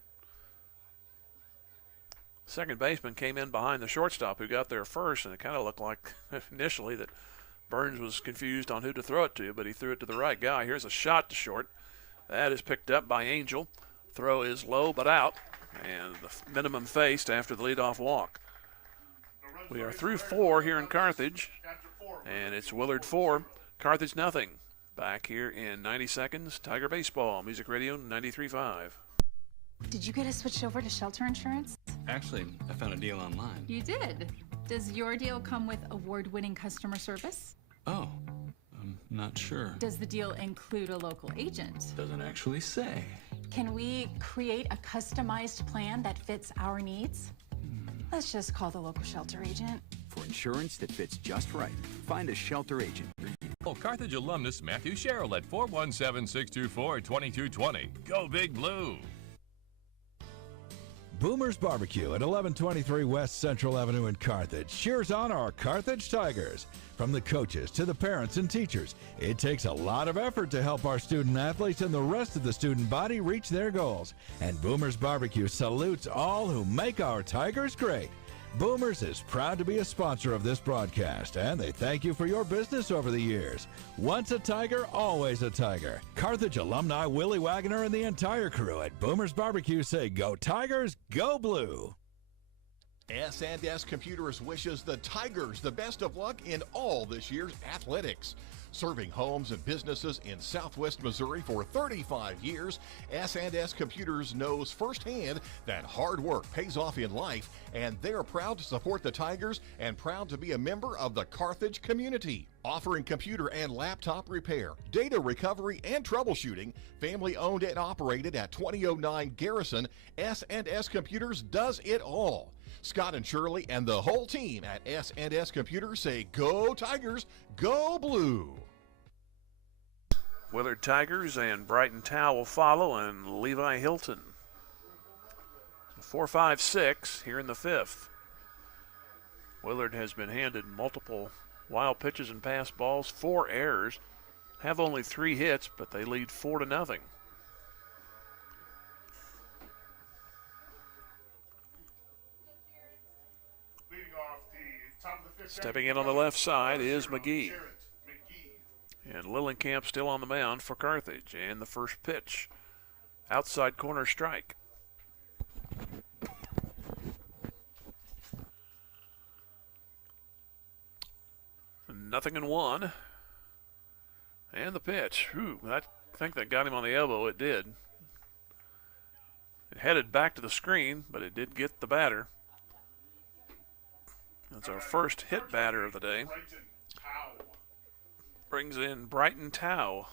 Second baseman came in behind the shortstop who got there first, and it kind of looked like initially that Burns was confused on who to throw it to, but he threw it to the right guy. Here's a shot to short. That is picked up by Angel. Throw is low but out, and the minimum faced after the leadoff walk. We are through 4 here in Carthage, and it's Willard 4. Carthage nothing. Back here in 90 seconds, Tiger Baseball, Music Radio 93.5. Did you get us switched over to shelter insurance? Actually, I found a deal online. You did? Does your deal come with award-winning customer service? Oh, I'm not sure. Does the deal include a local agent? Doesn't actually say. Can we create a customized plan that fits our needs? Let's just call the local shelter agent. For insurance that fits just right, find a shelter agent. Carthage alumnus Matthew Sherrill at 417-624-2220. Go Big Blue. Boomer's Barbecue at 1123 West Central Avenue in Carthage cheers on our Carthage Tigers. From the coaches to the parents and teachers, it takes a lot of effort to help our student athletes and the rest of the student body reach their goals. And Boomer's Barbecue salutes all who make our Tigers great. Boomers is proud to be a sponsor of this broadcast, and they thank you for your business over the years. Once a Tiger, always a Tiger. Carthage alumni Willie Wagner and the entire crew at Boomers Barbecue say, go Tigers, go Blue. S&S Computers wishes the Tigers the best of luck in all this year's athletics. Serving homes and businesses in Southwest Missouri for 35 years, S&S Computers knows firsthand that hard work pays off in life, and they're proud to support the Tigers and proud to be a member of the Carthage community. Offering computer and laptop repair, data recovery, and troubleshooting, family owned and operated at 2009 Garrison, S&S Computers does it all. Scott and Shirley and the whole team at S&S Computers say, go Tigers, go Blue. Willard Tigers and Brighton Tow will follow, and Levi Hilton. 4-5-6 here in the fifth. Willard has been handed multiple wild pitches and pass balls, 4 errors, have only 3 hits, but they lead 4-0. Stepping in on the left side is McGee. And Lillenkamp still on the mound for Carthage. And the first pitch, outside corner strike. Nothing in 1. And the pitch. Ooh, I think that got him on the elbow. It did. It headed back to the screen, but it did get the batter. That's our first hit batter of the day. Brings in Brighton Tow.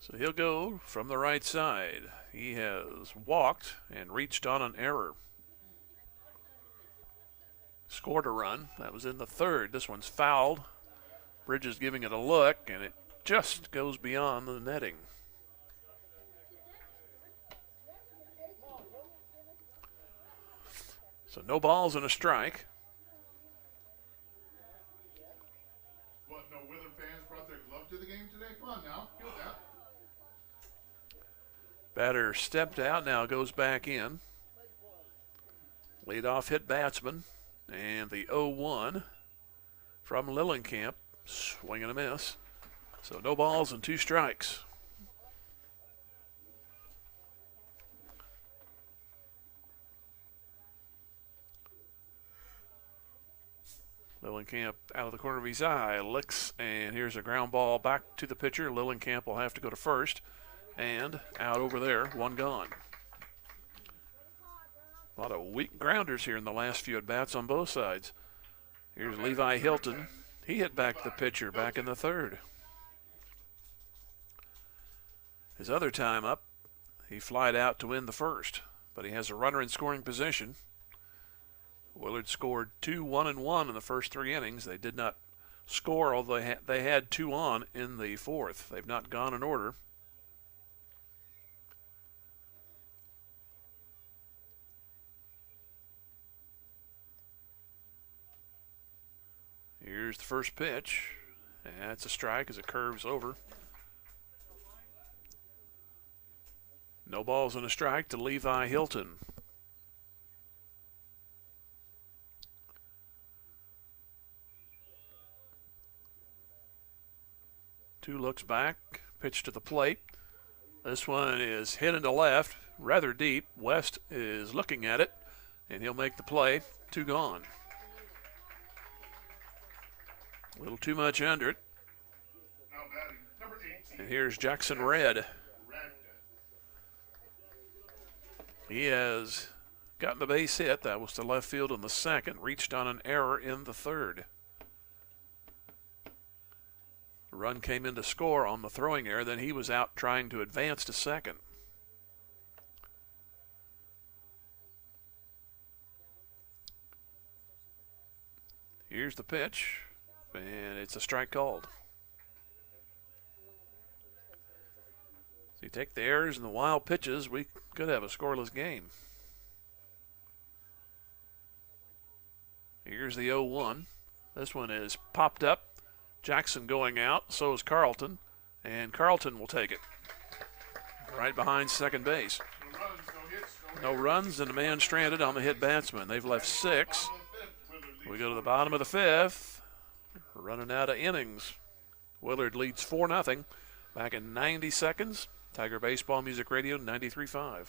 So he'll go from the right side. He has walked and reached on an error. Scored a run. That was in the third. This one's fouled. Bridges giving it a look, and it just goes beyond the netting. So no balls and a strike. What, no Willard fans brought their glove to the game today? Come on now, feel that. Batter stepped out, now goes back in. Leadoff hit batsman. And the 0-1 from Lillenkamp. Swing and a miss. So no balls and 2 strikes. Lillenkamp out of the corner of his eye, licks, and here's a ground ball back to the pitcher. Lillenkamp will have to go to first, and out over there, 1 gone. A lot of weak grounders here in the last few at-bats on both sides. Here's Levi Hilton. He hit back the pitcher back in the third. His other time up, he flied out to win the first, but he has a runner in scoring position. Willard scored 2 1-1 in the first 3 innings. They did not score, although they had 2 on in the fourth. They've not gone in order. Here's the first pitch. That's a strike as it curves over. No balls and a strike to Levi Hilton. Two looks back, pitch to the plate. This one is hit into left, rather deep. West is looking at it, and he'll make the play. 2 gone. A little too much under it. And here's Jackson Red. He has gotten the base hit. That was to left field in the second. Reached on an error in the third. The run came in to score on the throwing error. Then he was out trying to advance to second. Here's the pitch. And it's a strike called. So you take the errors and the wild pitches, we could have a scoreless game. Here's the 0-1. This one is popped up. Jackson going out, so is Carlton. And Carlton will take it. Right behind second base. No runs and a man stranded on the hit batsman. They've left 6. We go to the bottom of the 5th. Running out of innings. Willard leads 4-0. Back in 90 seconds. Tiger Baseball Music Radio 93.5.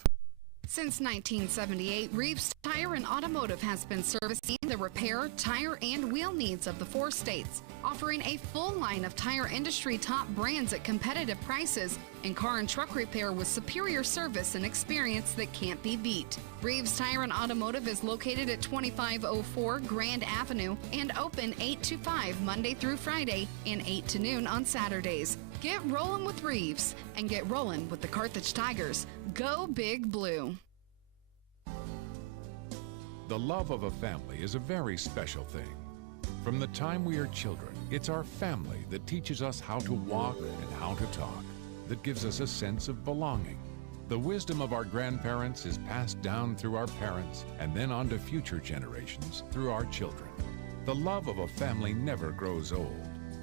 Since 1978, Reeves Tire and Automotive has been servicing the repair, tire, and wheel needs of the 4 states, offering a full line of tire industry top brands at competitive prices and car and truck repair with superior service and experience that can't be beat. Reeves Tire and Automotive is located at 2504 Grand Avenue and open 8 to 5 Monday through Friday and 8 to noon on Saturdays. Get rolling with Reeves and get rolling with the Carthage Tigers. Go Big Blue. The love of a family is a very special thing. From the time we are children, it's our family that teaches us how to walk and how to talk, that gives us a sense of belonging. The wisdom of our grandparents is passed down through our parents and then on to future generations through our children. The love of a family never grows old.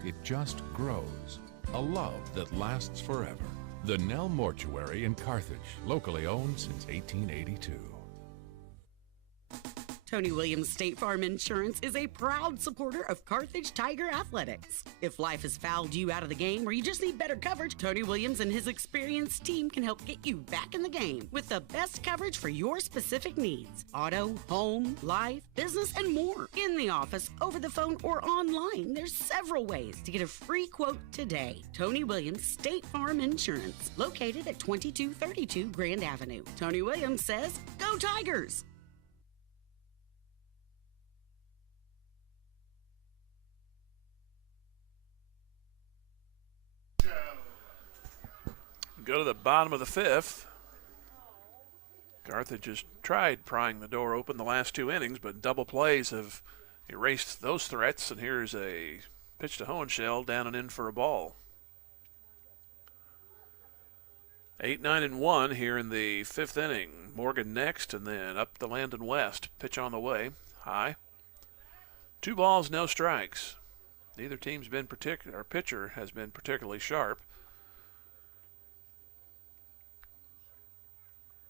It just grows. A love that lasts forever. The Nell Mortuary in Carthage, locally owned since 1882. Tony Williams State Farm Insurance is a proud supporter of Carthage Tiger Athletics. If life has fouled you out of the game or you just need better coverage, Tony Williams and his experienced team can help get you back in the game with the best coverage for your specific needs. Auto, home, life, business, and more. In the office, over the phone, or online, there's several ways to get a free quote today. Tony Williams State Farm Insurance, located at 2232 Grand Avenue. Tony Williams says, go Tigers! Go to the bottom of the fifth. Carthage has tried prying the door open the last two innings, but double plays have erased those threats. And here's a pitch to Hohenschel, down and in for a ball. 8, 9, and 1 here in the fifth inning. Morgan next, and then up the Landon West. Pitch on the way, high. 2 balls, no strikes. Neither team's been our pitcher has been particularly sharp.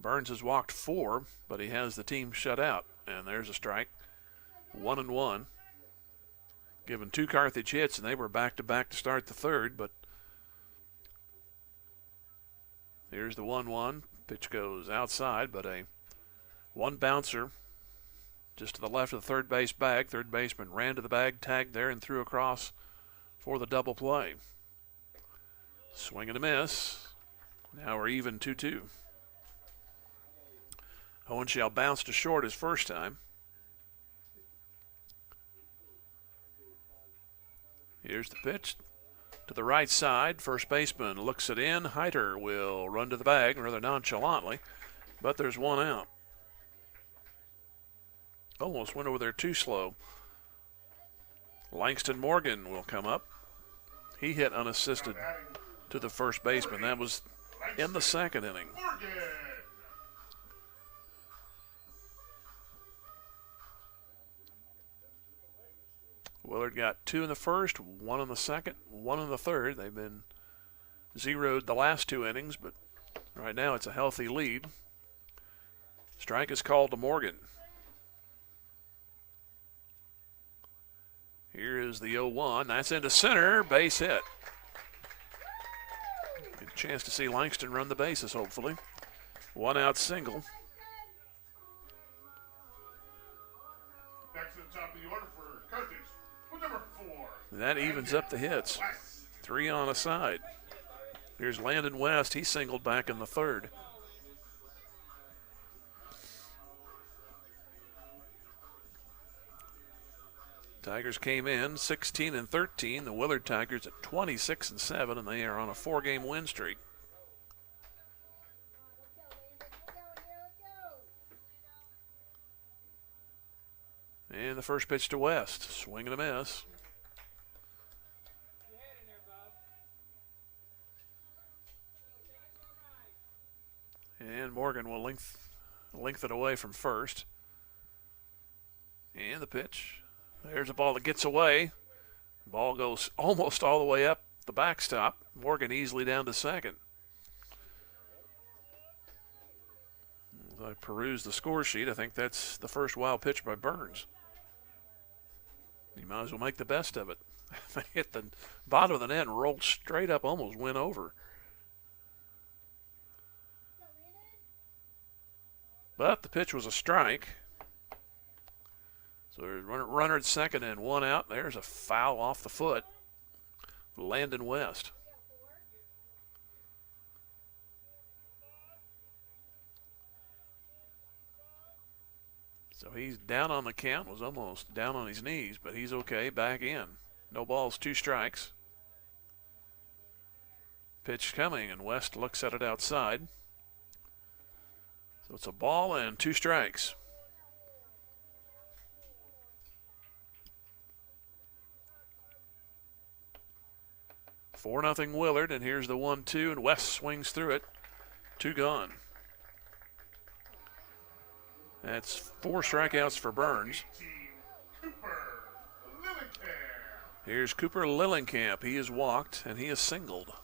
Burns has walked 4, but he has the team shut out. And there's a strike. 1 and 1. Given 2 Carthage hits, and they were back-to-back to start the third, but here's the 1-1. Pitch goes outside, but a one bouncer just to the left of the third base bag. Third baseman ran to the bag, tagged there, and threw across for the double play. Swing and a miss. Now we're even 2-2. Hohenschel bounced to short his first time. Here's the pitch to the right side. First baseman looks it in. Heiter will run to the bag rather nonchalantly, but there's one out. Almost went over there too slow. Langston Morgan will come up. He hit unassisted to the first baseman. That was in the second inning. Willard got 2 in the first, 1 in the second, 1 in the third. They've been zeroed the last 2 innings, but right now it's a healthy lead. Strike is called to Morgan. Here is the 0-1. That's into center. Base hit. Good chance to see Langston run the bases, hopefully. 1 out single. Back to the top of the order for Carthage. Number 4. That evens up the hits. 3 on a side. Here's Landon West. He singled back in the third. Tigers came in 16 and 13. The Willard Tigers at 26 and 7, and they are on a 4-game win streak. And the first pitch to West. Swing and a miss. And Morgan will lengthen away from first. And the pitch. There's a ball that gets away. Ball goes almost all the way up the backstop. Morgan easily down to second. As I peruse the score sheet, I think that's the first wild pitch by Burns. You might as well make the best of it. They hit the bottom of the net and rolled straight up, almost went over. But the pitch was a strike. So runner at second and 1 out. There's a foul off the foot. Landon West. So he's down on the count, was almost down on his knees, but he's okay, back in. No balls, 2 strikes. Pitch coming, and West looks at it outside. So it's a ball and 2 strikes. Four nothing Willard, and here's the 1-2, and West swings through it. 2 gone. That's 4 strikeouts for Burns. Here's Cooper Lillenkamp. He is walked, and he is singled.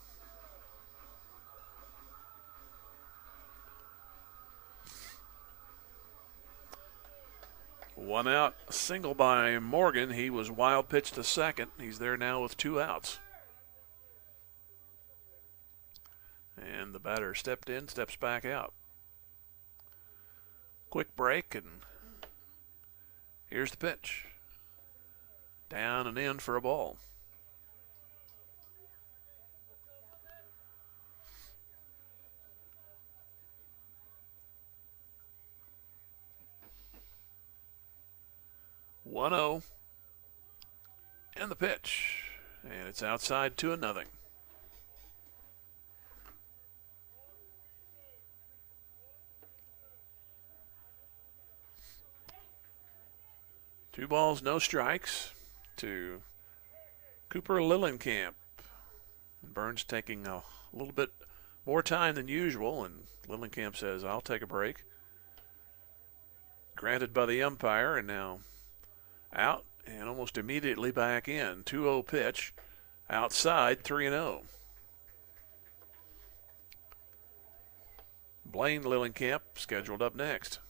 One out, single by Morgan. He was wild pitched to second. He's there now with 2 outs. And the batter stepped in, steps back out. Quick break, and here's the pitch. Down and in for a ball. One 0, and the pitch, and it's outside 2-0. Two balls, no strikes to Cooper Lillenkamp. Burns taking a little bit more time than usual, and Lillenkamp says, I'll take a break. Granted by the umpire, and now out and almost immediately back in. 2-0 pitch, outside, 3-0. Blaine Lillenkamp scheduled up next.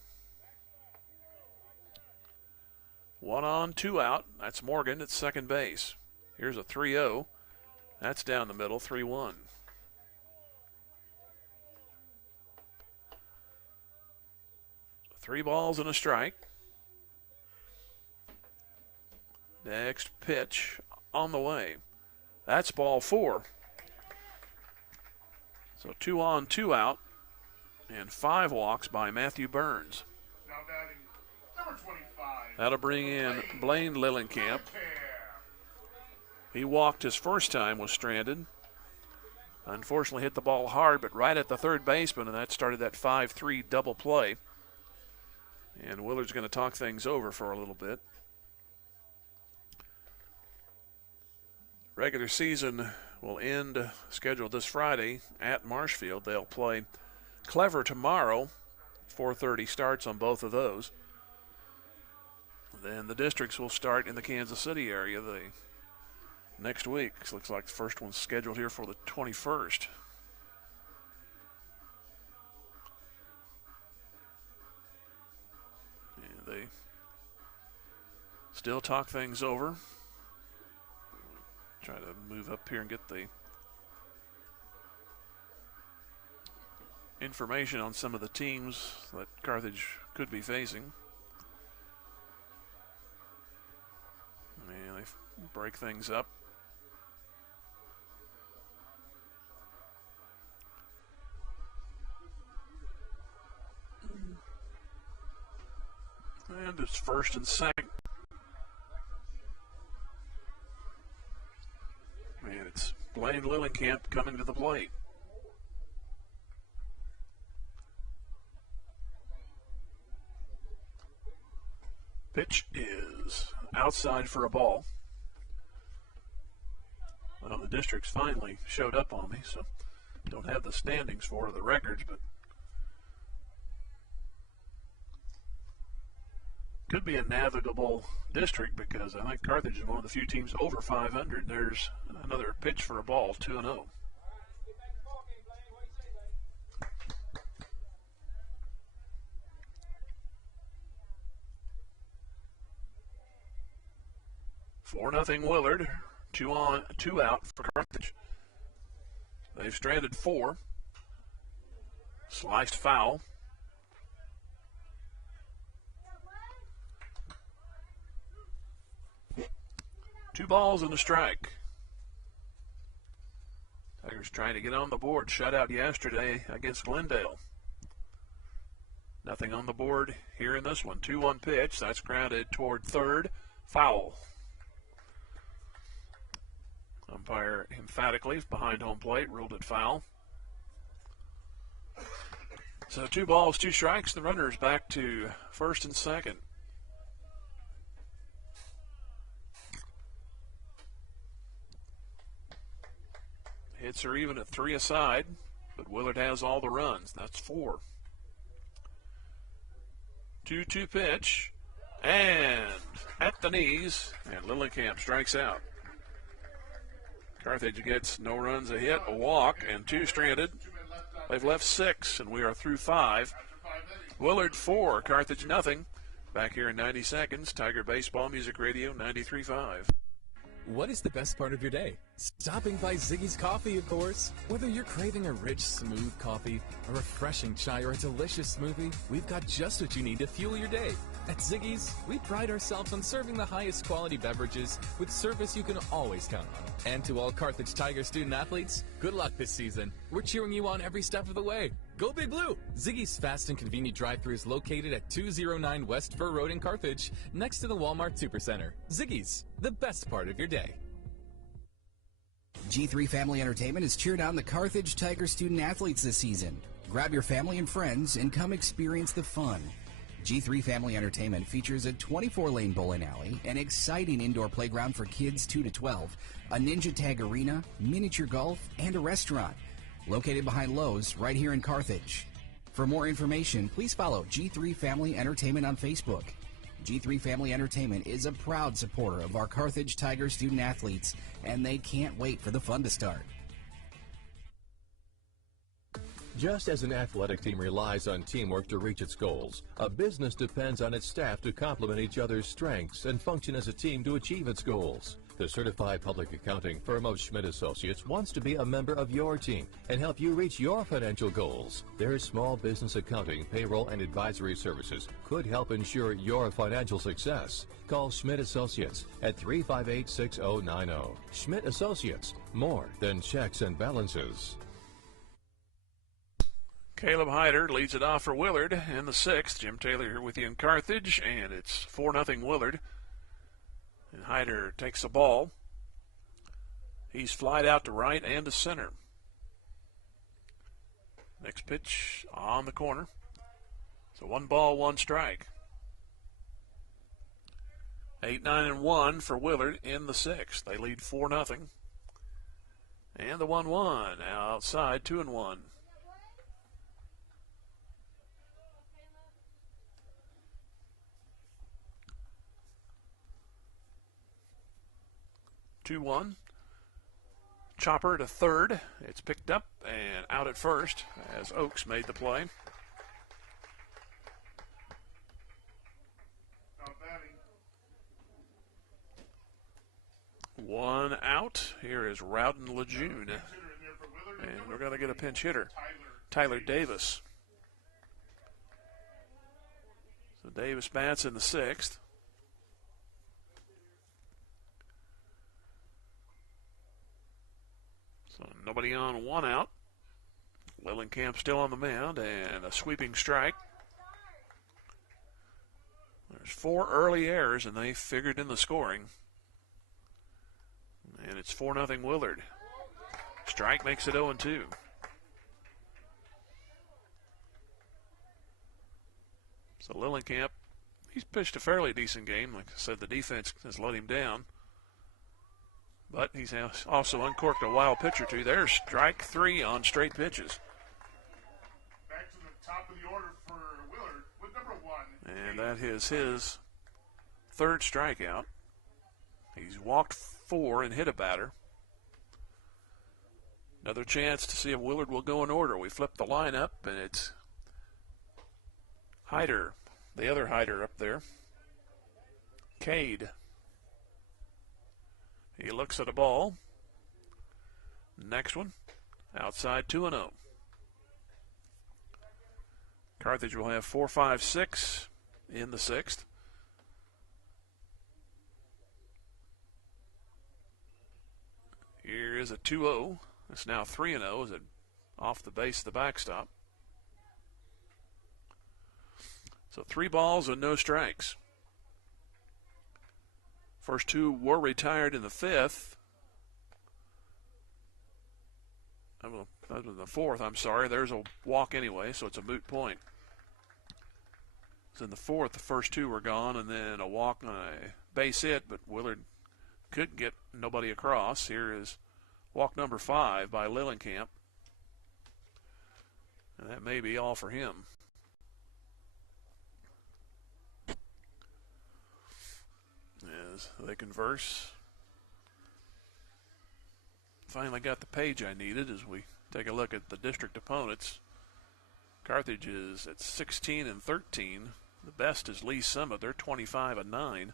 1 on, 2 out. That's Morgan at second base. Here's a 3-0. That's down the middle, 3-1. Three balls and a strike. Next pitch on the way. That's ball 4. So 2 on, 2 out, and 5 walks by Matthew Burns. Now batting number 25. That'll bring in Blaine Lillenkamp. He walked his first time, was stranded. Unfortunately hit the ball hard, but right at the third baseman, and that started that 5-3 double play. And Willard's going to talk things over for a little bit. Regular season will end scheduled this Friday at Marshfield. They'll play Clever tomorrow. 4:30 starts on both of those. Then the districts will start in the Kansas City area next week. Looks like the first one's scheduled here for the 21st. And they still talk things over. Try to move up here and get the information on some of the teams that Carthage could be facing. And they break things up. And it's first and second. And it's Blaine Lillenkamp coming to the plate. Pitch is outside for a ball. Well, the districts finally showed up on me, so don't have the standings for the records, but could be a navigable district because I think Carthage is one of the few teams over 500. There's another pitch for a ball, 2-0. Four nothing Willard. 2 on, 2 out for Carthage. They've stranded 4. Sliced foul. Two balls and a strike. Tigers trying to get on the board. Shutout yesterday against Glendale. Nothing on the board here in this one. 2-1 pitch. That's grounded toward third. Foul. Umpire emphatically behind home plate ruled it foul. So 2 balls, 2 strikes. The runner's back to first and second. Hits are even at 3 aside, but Willard has all the runs. That's 4. 2-2 pitch, and at the knees, and Lillenkamp strikes out. Carthage gets no runs, a hit, a walk, and 2 stranded. They've left 6, and we are through 5. Willard 4, Carthage nothing. Back here in 90 seconds, Tiger Baseball Music Radio 93.5. What is the best part of your day? Stopping by Ziggy's Coffee, of course. Whether you're craving a rich, smooth coffee, a refreshing chai, or a delicious smoothie, we've got just what you need to fuel your day. At Ziggy's, we pride ourselves on serving the highest quality beverages with service you can always count on. And to all Carthage Tiger student athletes, good luck this season. We're cheering you on every step of the way. Go Big Blue! Ziggy's fast and convenient drive-thru is located at 209 West Fur Road in Carthage, next to the Walmart Supercenter. Ziggy's, the best part of your day. G3 Family Entertainment has cheered on the Carthage Tiger student athletes this season. Grab your family and friends and come experience the fun. G3 Family Entertainment features a 24-lane bowling alley, an exciting indoor playground for kids 2 to 12, a ninja tag arena, miniature golf, and a restaurant. Located behind Lowe's right here in Carthage. For more information, please follow G3 Family Entertainment on Facebook. G3 Family Entertainment is a proud supporter of our Carthage Tiger student athletes, and they can't wait for the fun to start. Just as an athletic team relies on teamwork to reach its goals, a business depends on its staff to complement each other's strengths and function as a team to achieve its goals. The certified public accounting firm of Schmidt Associates wants to be a member of your team and help you reach your financial goals. Their small business accounting, payroll, and advisory services could help ensure your financial success. Call Schmidt Associates at 358-6090. Schmidt Associates, more than checks and balances. Caleb Hyder leads it off for Willard in the 6th. Jim Taylor here with you in Carthage, and it's 4-0 Willard. And Hyder takes the ball. He's flied out to right and to center. Next pitch on the corner. So 1 ball, 1 strike. 8-9-1 for Willard in the 6th. They lead 4-0. And the 1-1 outside, 2-1. 2-1. Chopper to third. It's picked up and out at first as Oakes made the play. One out. Here is Rowden Lejeune. And we're going to get a pinch hitter, Tyler Davis. So Davis bats in the 6th. So nobody on, 1 out. Lillenkamp still on the mound, and a sweeping strike. There's 4 early errors, and they figured in the scoring. And it's 4-0 Willard. Strike makes it 0-2. So Lillenkamp, he's pitched a fairly decent game. Like I said, the defense has let him down. But he's also uncorked a wild pitch or two. There's strike 3 on straight pitches. Back to the top of the order for Willard with number 1. And that is his 3rd strikeout. He's walked 4 and hit a batter. Another chance to see if Willard will go in order. We flip the lineup, and it's Hyder, the other Hyder up there. Cade. He looks at a ball. Next one, outside, 2-0. Carthage will have 4, 5, 6 in the 6th. Here is a 2-0. It's now 3-0 as it off the base of the backstop. So 3 balls and no strikes. First 2 were retired in the 5th. That was the fourth, I'm sorry. There's a walk anyway, so it's a moot point. So in the fourth, the first two were gone, and then a walk on a base hit, but Willard couldn't get nobody across. Here is walk number 5 by Lillenkamp. And that may be all for him. As they converse. Finally got the page I needed as we take a look at the district opponents. Carthage is at 16-13. The best is Lee Summit. They're 25-9.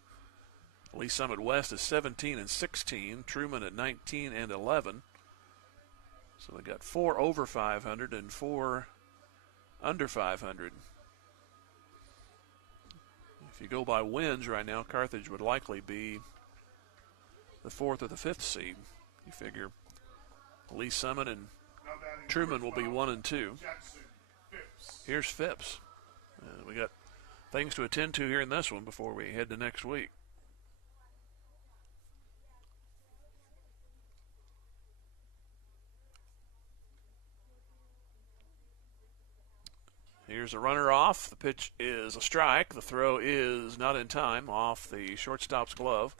Lee Summit West is 17-16. Truman at 19-11. So they got 4 over 500 and 4 under 500. If you go by wins right now, Carthage would likely be the 4th or the 5th seed. You figure Lee Summit and Truman will be 1 and 2. Here's Phipps. We got things to attend to here in this one before we head to next week. Here's a runner off. The pitch is a strike. The throw is not in time, off the shortstop's glove.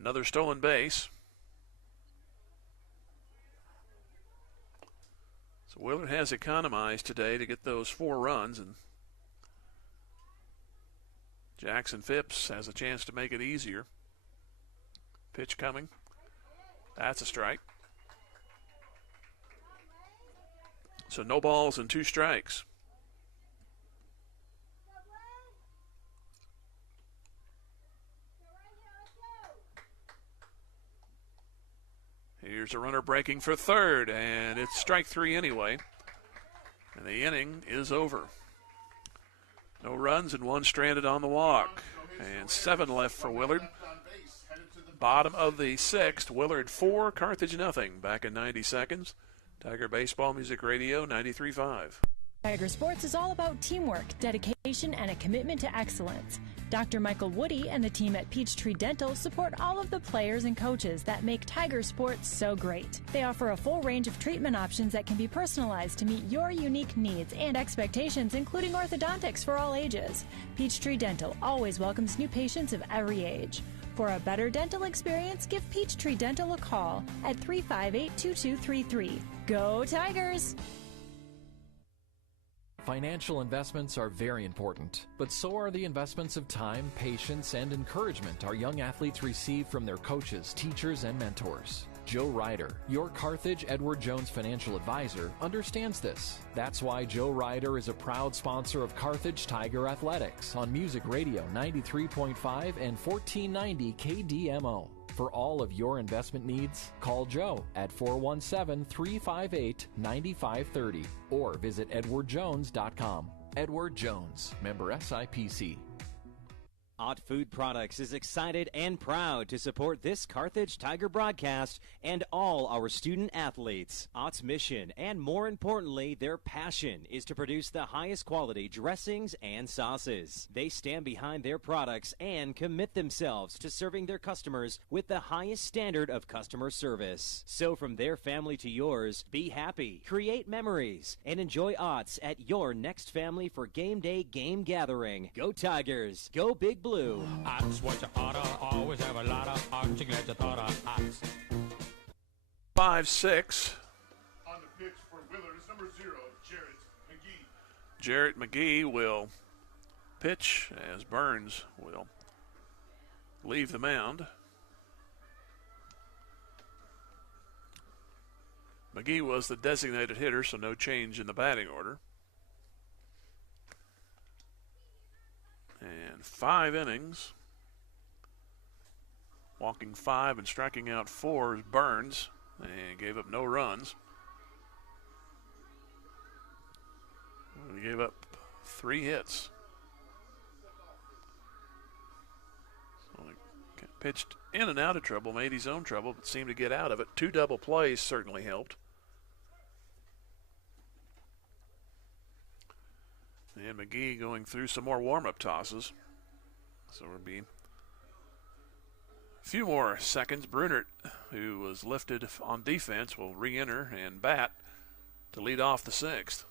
Another stolen base. So Willard has economized today to get those 4 runs, and Jackson Phipps has a chance to make it easier. Pitch coming. That's a strike. So no balls and 2 strikes. Here's a runner breaking for third, and it's strike 3 anyway. And the inning is over. No runs and 1 stranded on the walk. And 7 left for Willard. Bottom of the 6th, Willard 4, Carthage nothing. Back in 90 seconds. Tiger Baseball Music Radio 93.5. Tiger Sports is all about teamwork, dedication, and a commitment to excellence. Dr. Michael Woody and the team at Peachtree Dental support all of the players and coaches that make Tiger Sports so great. They offer a full range of treatment options that can be personalized to meet your unique needs and expectations, including orthodontics for all ages. Peachtree Dental always welcomes new patients of every age. For a better dental experience, give Peachtree Dental a call at 358-2233. Go Tigers! Financial investments are very important, but so are the investments of time, patience, and encouragement our young athletes receive from their coaches, teachers, and mentors. Joe Ryder, your Carthage Edward Jones financial advisor, understands this. That's why Joe Ryder is a proud sponsor of Carthage Tiger Athletics on Music Radio 93.5 and 1490 KDMO. For all of your investment needs, call Joe at 417-358-9530 or visit edwardjones.com. Edward Jones, member SIPC. Ott Food Products is excited and proud to support this Carthage Tiger broadcast and all our student athletes. Ott's mission, and more importantly, their passion, is to produce the highest quality dressings and sauces. They stand behind their products and commit themselves to serving their customers with the highest standard of customer service. So from their family to yours, be happy, create memories, and enjoy Ott's at your next family for game day game gathering. Go Tigers! Go Big Blue! Ots what you oughta, always have a lot of ots, you glad you thought of ots. 5-6. On the pitch for Willard is number 0, Jarrett McGee. Jarrett McGee will pitch as Burns will leave the mound. McGee was the designated hitter, so no change in the batting order. And 5 innings. Walking 5 and striking out 4 is Burns, and gave up no runs. He gave up 3 hits. So he pitched in and out of trouble, made his own trouble, but seemed to get out of it. 2 double plays certainly helped. And McGee going through some more warm-up tosses. So we'll be few more seconds. Brunert, who was lifted on defense, will re-enter and bat to lead off the sixth.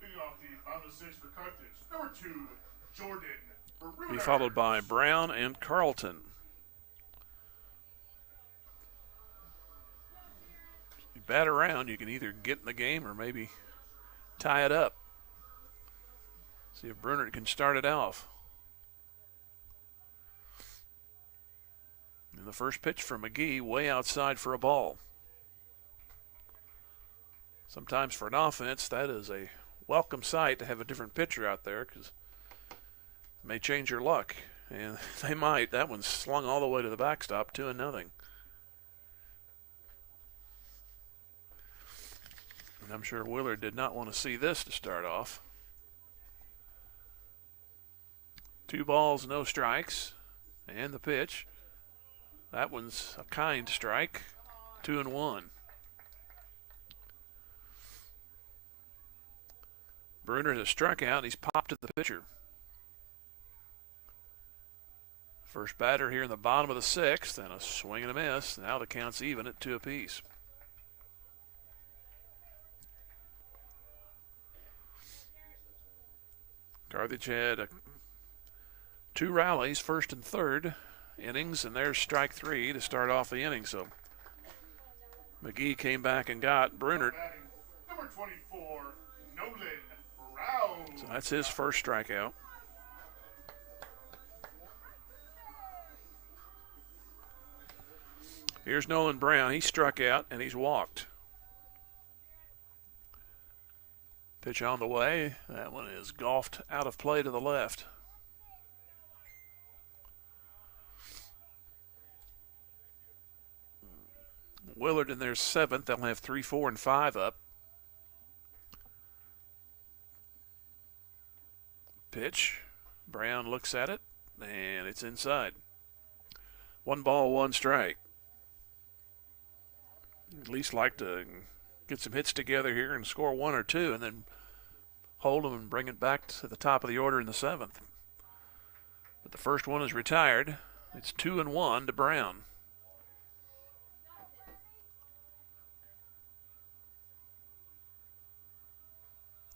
Leading off the bottom of the sixth for Carthage, number 2, Jordan. Be followed by Brown and Carlton. If you bat around, you can either get in the game or maybe tie it up. See if Brunert can start it off. And the first pitch from McGee, way outside for a ball. Sometimes for an offense, that is a welcome sight to have a different pitcher out there, because it may change your luck. And they might. That one's slung all the way to the backstop, 2-0. And I'm sure Willard did not want to see this to start off. 2 balls, no strikes. And the pitch. That one's a kind strike. 2-1. Brunert has struck out. He's popped to the pitcher. First batter here in the bottom of the sixth, and a swing and a miss. Now the count's even at 2 apiece. Carthage had 2 rallies, first and third innings, and there's strike 3 to start off the inning. So McGee came back and got Brunert. Number 24, Nolan Brown. So that's his first strikeout. Here's Nolan Brown. He struck out and he's walked. Pitch on the way. That one is golfed out of play to the left. Willard in their 7th. They'll have 3, 4, and 5 up. Pitch. Brown looks at it, and it's inside. 1 ball, 1 strike. At least like to get some hits together here and score 1 or 2, and then hold them and bring it back to the top of the order in the 7th. But the first one is retired. It's 2-1 to Brown.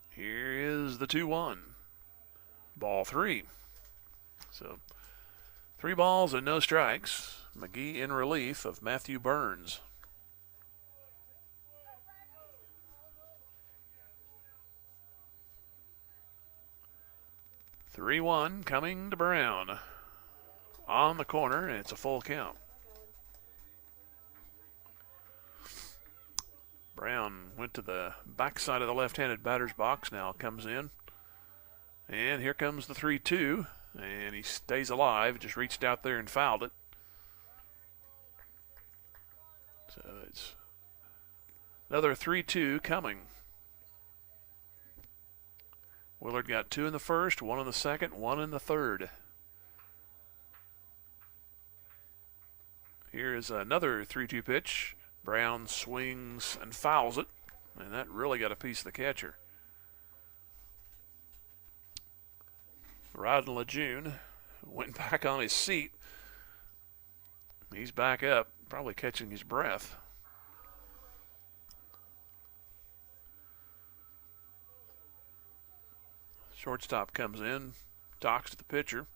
Here is the 2-1. Ball 3. So 3 balls and no strikes. McGee in relief of Matthew Burns. Three-1 coming to Brown. On the corner, and it's a full count. Brown went to the backside of the left-handed batter's box, now comes in. And here comes the 3-2, and he stays alive, just reached out there and fouled it. So it's another 3-2 coming. Willard got 2 in the first, 1 in the second, 1 in the third. Here is another 3-2 pitch. Brown swings and fouls it, and that really got a piece of the catcher. Rodden Lejeune went back on his seat. He's back up, probably catching his breath. Shortstop comes in, talks to the pitcher.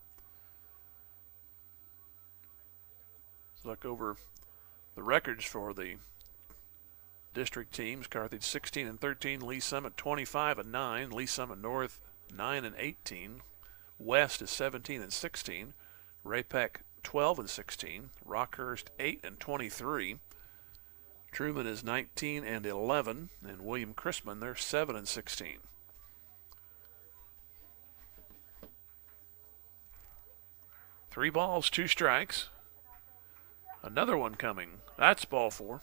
Let's look over the records for the district teams. Carthage 16-13, Lee Summit 25-9, Lee Summit North 9-18, West is 17-16, Ray-Peck 12-16, Rockhurst 8-23, Truman is 19-11, and William Chrisman, they're 7-16. Three balls, 2 strikes. Another one coming. That's ball 4.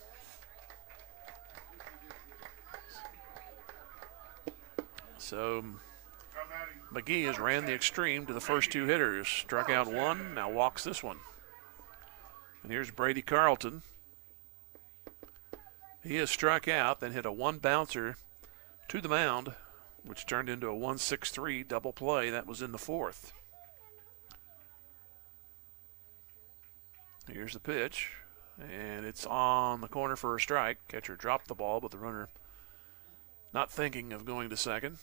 So McGee has ran the extreme to the first 2 hitters. Struck out 1, now walks this one. And here's Brady Carlton. He has struck out, then hit a 1 bouncer to the mound, which turned into a 1-6-3 double play. That was in the 4th. Here's the pitch, and it's on the corner for a strike. Catcher dropped the ball, but the runner not thinking of going to second.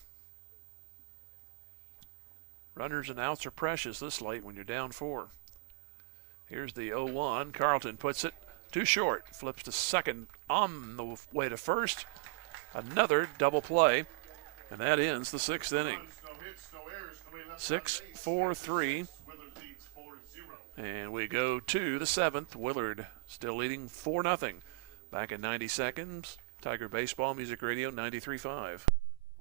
Runners and outs are precious this late when you're down 4. Here's the 0-1. Carlton puts it too short. Flips to second on the way to first. Another double play, and that ends the 6th inning. 6-4-3. And we go to the 7th. Willard still leading 4-0. Back in 90 seconds. Tiger Baseball Music Radio 93.5.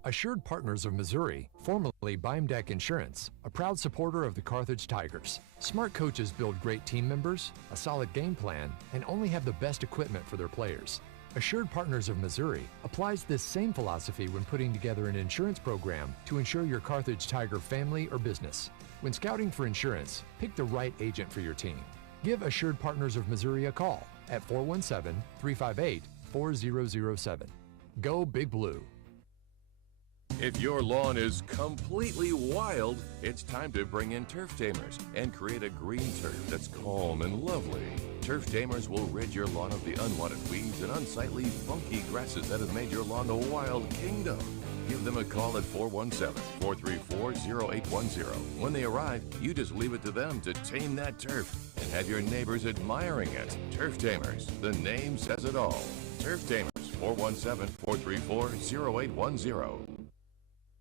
Assured Partners of Missouri, formerly Beimdeck Insurance, a proud supporter of the Carthage Tigers. Smart coaches build great team members, a solid game plan, and only have the best equipment for their players. Assured Partners of Missouri applies this same philosophy when putting together an insurance program to insure your Carthage Tiger family or business. When scouting for insurance, pick the right agent for your team. Give Assured Partners of Missouri a call at 417-358-4007. Go Big Blue. If your lawn is completely wild, it's time to bring in Turf Tamers and create a green turf that's calm and lovely. Turf Tamers will rid your lawn of the unwanted weeds and unsightly, funky grasses that have made your lawn a wild kingdom. Give them a call at 417-434-0810. When they arrive, you just leave it to them to tame that turf and have your neighbors admiring it. Turf Tamers, the name says it all. Turf Tamers, 417-434-0810.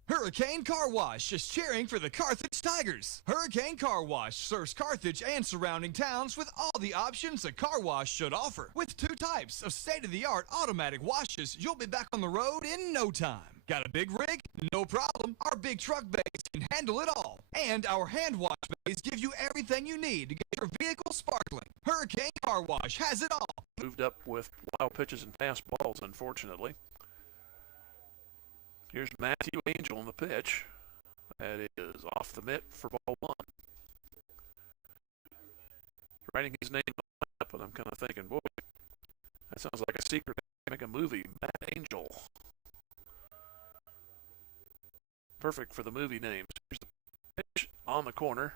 Hurricane Car Wash is cheering for the Carthage Tigers. Hurricane Car Wash serves Carthage and surrounding towns with all the options a car wash should offer. With 2 types of state-of-the-art automatic washes, you'll be back on the road in no time. Got a big rig? No problem. Our big truck bays can handle it all. And our hand wash bays give you everything you need to get your vehicle sparkling. Hurricane Car Wash has it all. Moved up with wild pitches and fast balls, unfortunately. Here's Matthew Angel on the pitch. That is off the mitt for ball 1. Writing his name up, and I'm kind of thinking, boy, that sounds like a secret. Make a movie, Matt Angel. Perfect for the movie names. Here's the pitch on the corner.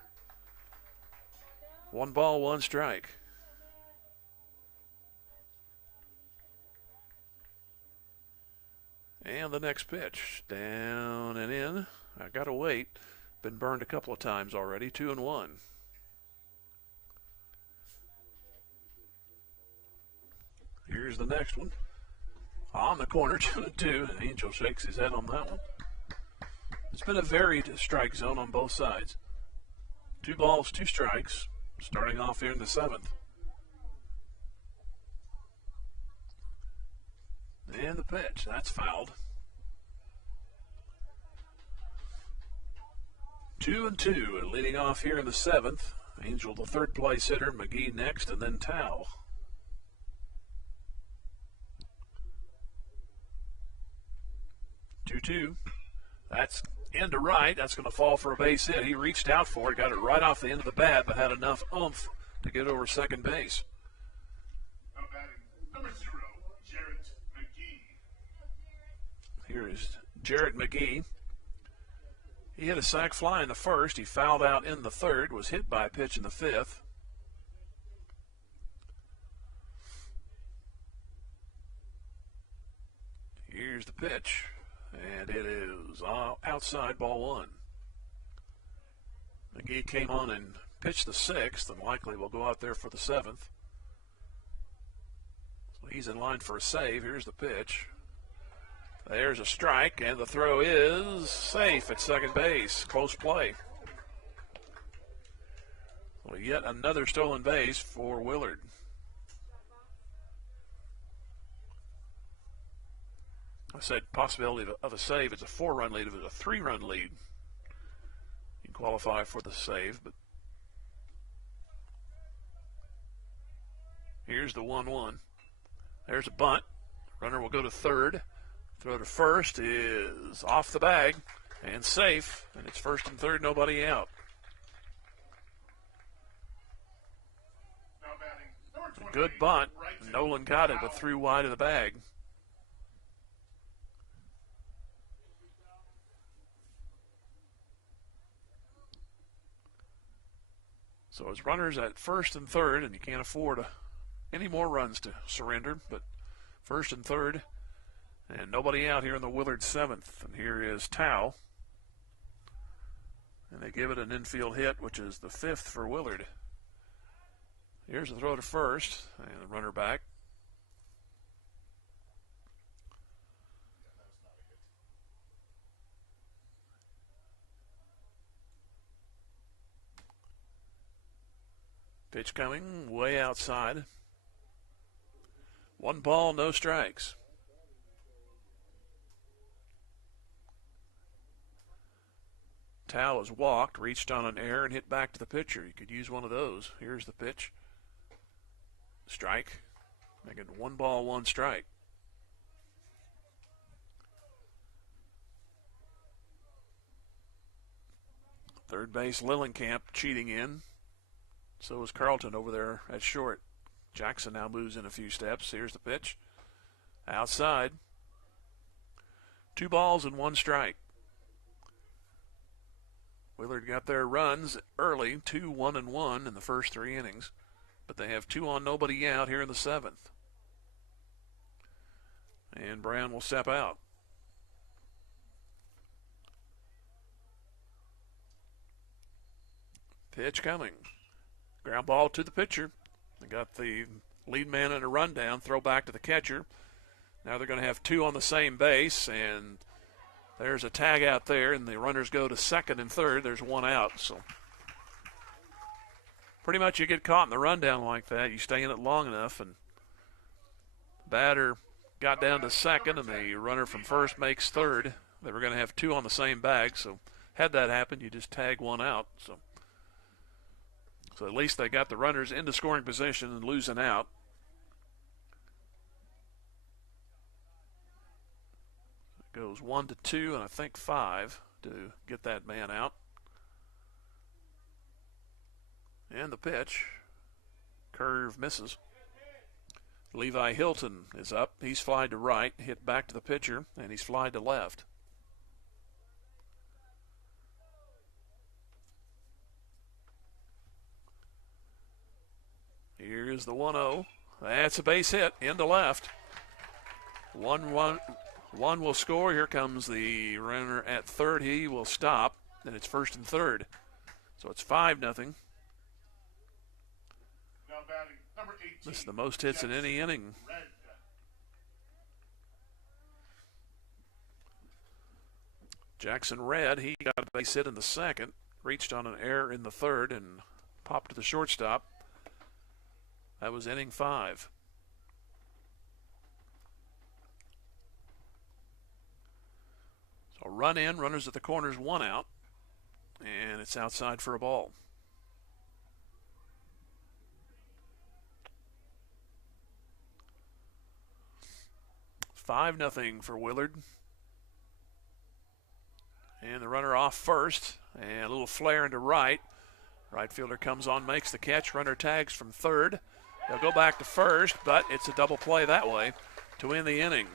1 ball, 1 strike. And the next pitch, down and in. I gotta wait. Been burned a couple of times already. 2-1. Here's the next one. On the corner, 2-2. Angel shakes his head on that one. It's been a varied strike zone on both sides. 2 balls, 2 strikes. Starting off here in the 7th. And the pitch, that's fouled. 2-2, leading off here in the 7th. Angel, the 3rd place hitter, McGee next, and then Tao. Two. That's into right. That's going to fall for a base hit. He reached out for it, got it right off the end of the bat, but had enough oomph to get over second base. Number 0, Jarrett McGee. Here is Jarrett McGee. He had a sac fly in the 1st. He fouled out in the 3rd, was hit by a pitch in the 5th. Here's the pitch, and it is outside, ball 1. McGee came on and pitched the 6th, and likely will go out there for the 7th. So he's in line for a save. Here's the pitch. There's a strike, and the throw is safe at second base. Close play. Well, yet another stolen base for Willard. I said possibility of a save. It's a 4-run lead. If it's a 3-run lead, you qualify for the save. But here's the 1-1. There's a bunt. Runner will go to 3rd. Throw to 1st is off the bag and safe, and it's 1st and 3rd, nobody out. Good bunt. Nolan got it, but threw wide of the bag. So it's runners at first and third, and you can't afford any more runs to surrender, but first and third, and nobody out here in the Willard seventh. And here is Tao, and they give it an infield hit, which is the fifth for Willard. Here's the throw to first, and the runner back. Pitch coming way outside. 1 ball, no strikes. Tao has walked, reached on an error, and hit back to the pitcher. You could use one of those. Here's the pitch. Strike. Making 1 ball, 1 strike. Third base, Lillenkamp cheating in. So is Carlton over there at short. Jackson now moves in a few steps. Here's the pitch. Outside. 2 balls and 1 strike. Willard got their runs early, 2, 1, and 1 in the first 3 innings. But they have 2 on, nobody out here in the 7th. And Brown will step out. Pitch coming. Ground ball to the pitcher. They got the lead man in a rundown. Throw back to the catcher. Now they're going to have 2 on the same base, and there's a tag out there, and the runners go to second and third. There's 1 out. So pretty much you get caught in the rundown like that, you stay in it long enough, and the batter got down to second, and the runner from first makes third. They were going to have 2 on the same bag, so had that happen, you just tag 1 out. So at least they got the runners into scoring position and losing out. It goes 1 to 2, and I think 5 to get that man out. And the pitch. Curve misses. Levi Hilton is up. He's flied to right, hit back to the pitcher, and he's flied to left. Here's the 1-0. That's a base hit into left. 1-1. 1 will score. Here comes the runner at third. He will stop. And it's first and third. So it's 5-0. Now batting, number 18. This is the most hits in any inning. Red. Jackson Red, he got a base hit in the second. Reached on an error in the third and popped to the shortstop. That was inning 5. So run in, runners at the corners, 1 out, and it's outside for a ball. $5-0 for Willard. And the runner off first, and a little flare into right. Right fielder comes on, makes the catch. Runner tags from third. They'll go back to first, but it's a double play that way to win the inning.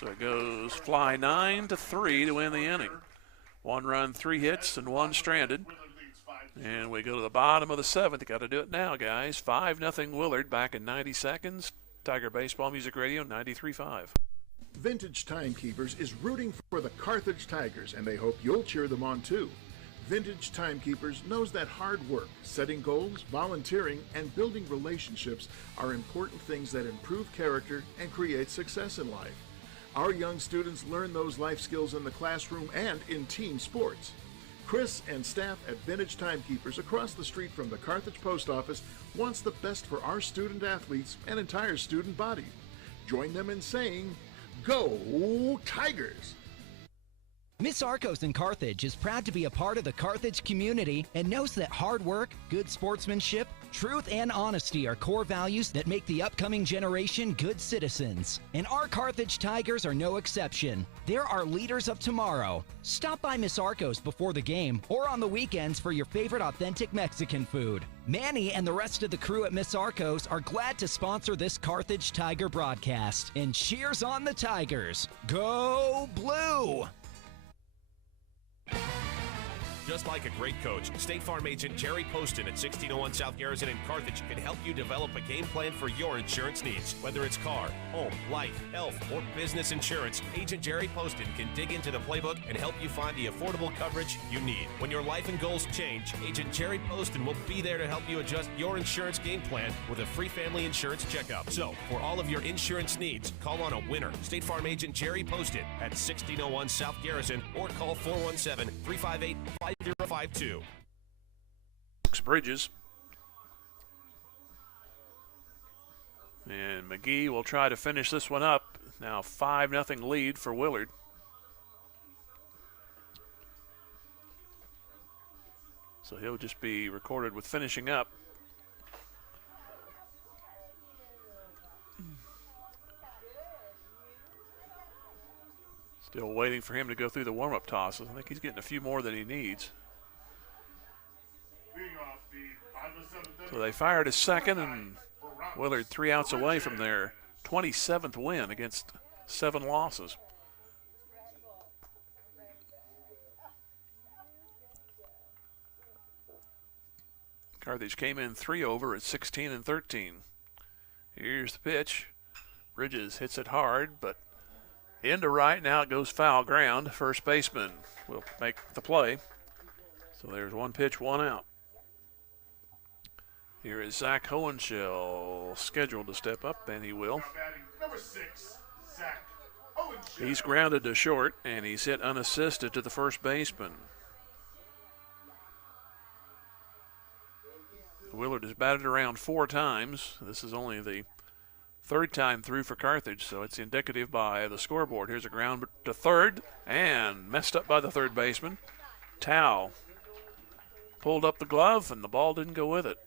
So it goes fly 9-3 to win the inning. 1 run, 3 hits, and 1 stranded. And we go to the bottom of the 7th. You got to do it now, guys. 5-0 Willard back in 90 seconds. Tiger Baseball Music Radio 93.5. Vintage Timekeepers is rooting for the Carthage Tigers, and they hope you'll cheer them on too. Vintage Timekeepers knows that hard work, setting goals, volunteering, and building relationships are important things that improve character and create success in life. Our young students learn those life skills in the classroom and in team sports. Chris and staff at Vintage Timekeepers across the street from the Carthage Post Office wants the best for our student athletes and entire student body. Join them in saying, "Go Tigers!" Miss Arcos in Carthage is proud to be a part of the Carthage community and knows that hard work, good sportsmanship, truth, and honesty are core values that make the upcoming generation good citizens. And our Carthage Tigers are no exception. They're our leaders of tomorrow. Stop by Miss Arcos before the game or on the weekends for your favorite authentic Mexican food. Manny and the rest of the crew at Miss Arcos are glad to sponsor this Carthage Tiger broadcast. And cheers on the Tigers. Go Blue! Just like a great coach, State Farm agent Jerry Poston at 1601 South Garrison in Carthage can help you develop a game plan for your insurance needs. Whether it's car, home, life, health, or business insurance, Agent Jerry Poston can dig into the playbook and help you find the affordable coverage you need. When your life and goals change, Agent Jerry Poston will be there to help you adjust your insurance game plan with a free family insurance checkup. So, for all of your insurance needs, call on a winner. State Farm agent Jerry Poston at 1601 South Garrison or call 417-358-5052. Bridges. And McGee will try to finish this one up. Now 5-0 lead for Willard. So he'll just be recorded with finishing up. Still waiting for him to go through the warm-up tosses. I think he's getting a few more than he needs. So they fired his second, and Willard 3 outs away from their 27th win against 7 losses. Carthage came in 3 over at 16-13. Here's the pitch. Bridges hits it hard, but into right. Now it goes foul ground. First baseman will make the play. So there's 1 pitch, 1 out. Here is Zach Hohenschel scheduled to step up, and he will. Number 6, Zach Hohenschel. He's grounded to short, and he's hit unassisted to the first baseman. Willard has batted around 4 times. This is only the 3rd time through for Carthage, so it's indicative by the scoreboard. Here's a ground to third, and messed up by the third baseman. Tao pulled up the glove, and the ball didn't go with it.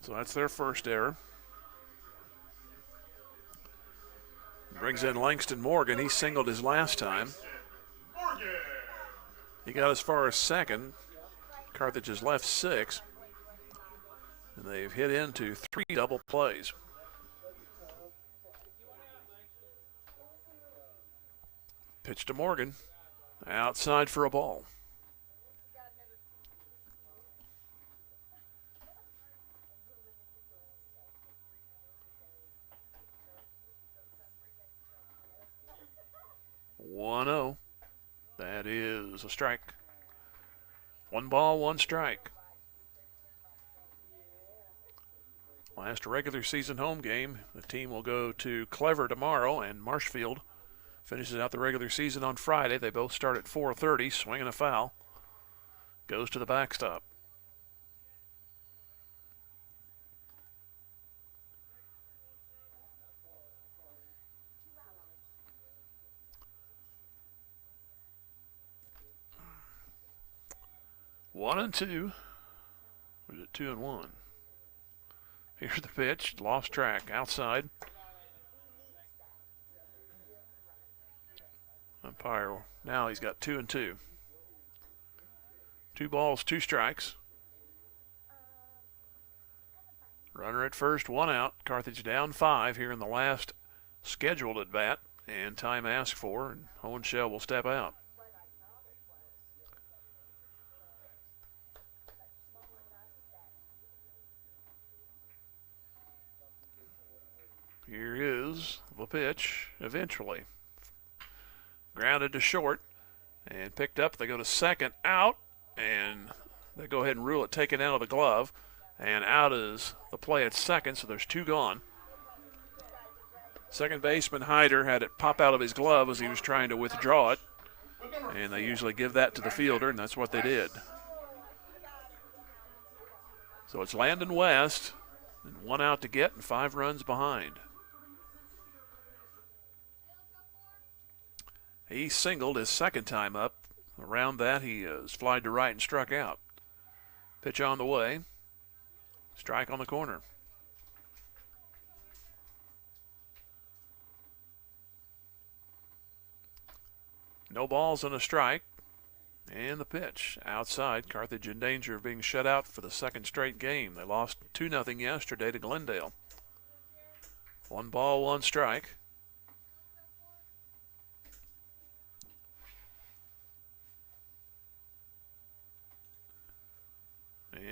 So that's their first error. Brings in Langston Morgan. He singled his last time. He got as far as second. Carthage has left 6. And they've hit into 3 double plays. Pitch to Morgan. Outside for a ball. One-0. That is a strike. 1 ball, 1 strike. Last regular season home game. The team will go to Clever tomorrow, and Marshfield finishes out the regular season on Friday. They both start at 4:30, swinging a foul. Goes to the backstop. One and 2. Or is it 2 and 1? Here's the pitch. Lost track. Outside. Umpire. Now he's got 2 and 2. 2 balls, 2 strikes. Runner at first, 1 out. Carthage down 5 here in the last scheduled at bat. And time asked for, and Hohenschel will step out. Here is the pitch eventually. Grounded to short and picked up. They go to second, out, and they go ahead and rule it taken out of the glove. And out is the play at second, so there's 2 gone. Second baseman Hyder had it pop out of his glove as he was trying to withdraw it. And they usually give that to the fielder, and that's what they did. So it's Landon West, and 1 out to get and 5 runs behind. He singled his second time up. Around that, he is flied to right and struck out. Pitch on the way. Strike on the corner. No balls and a strike. And the pitch outside. Carthage in danger of being shut out for the 2nd straight game. They lost 2-0 yesterday to Glendale. 1 ball, 1 strike.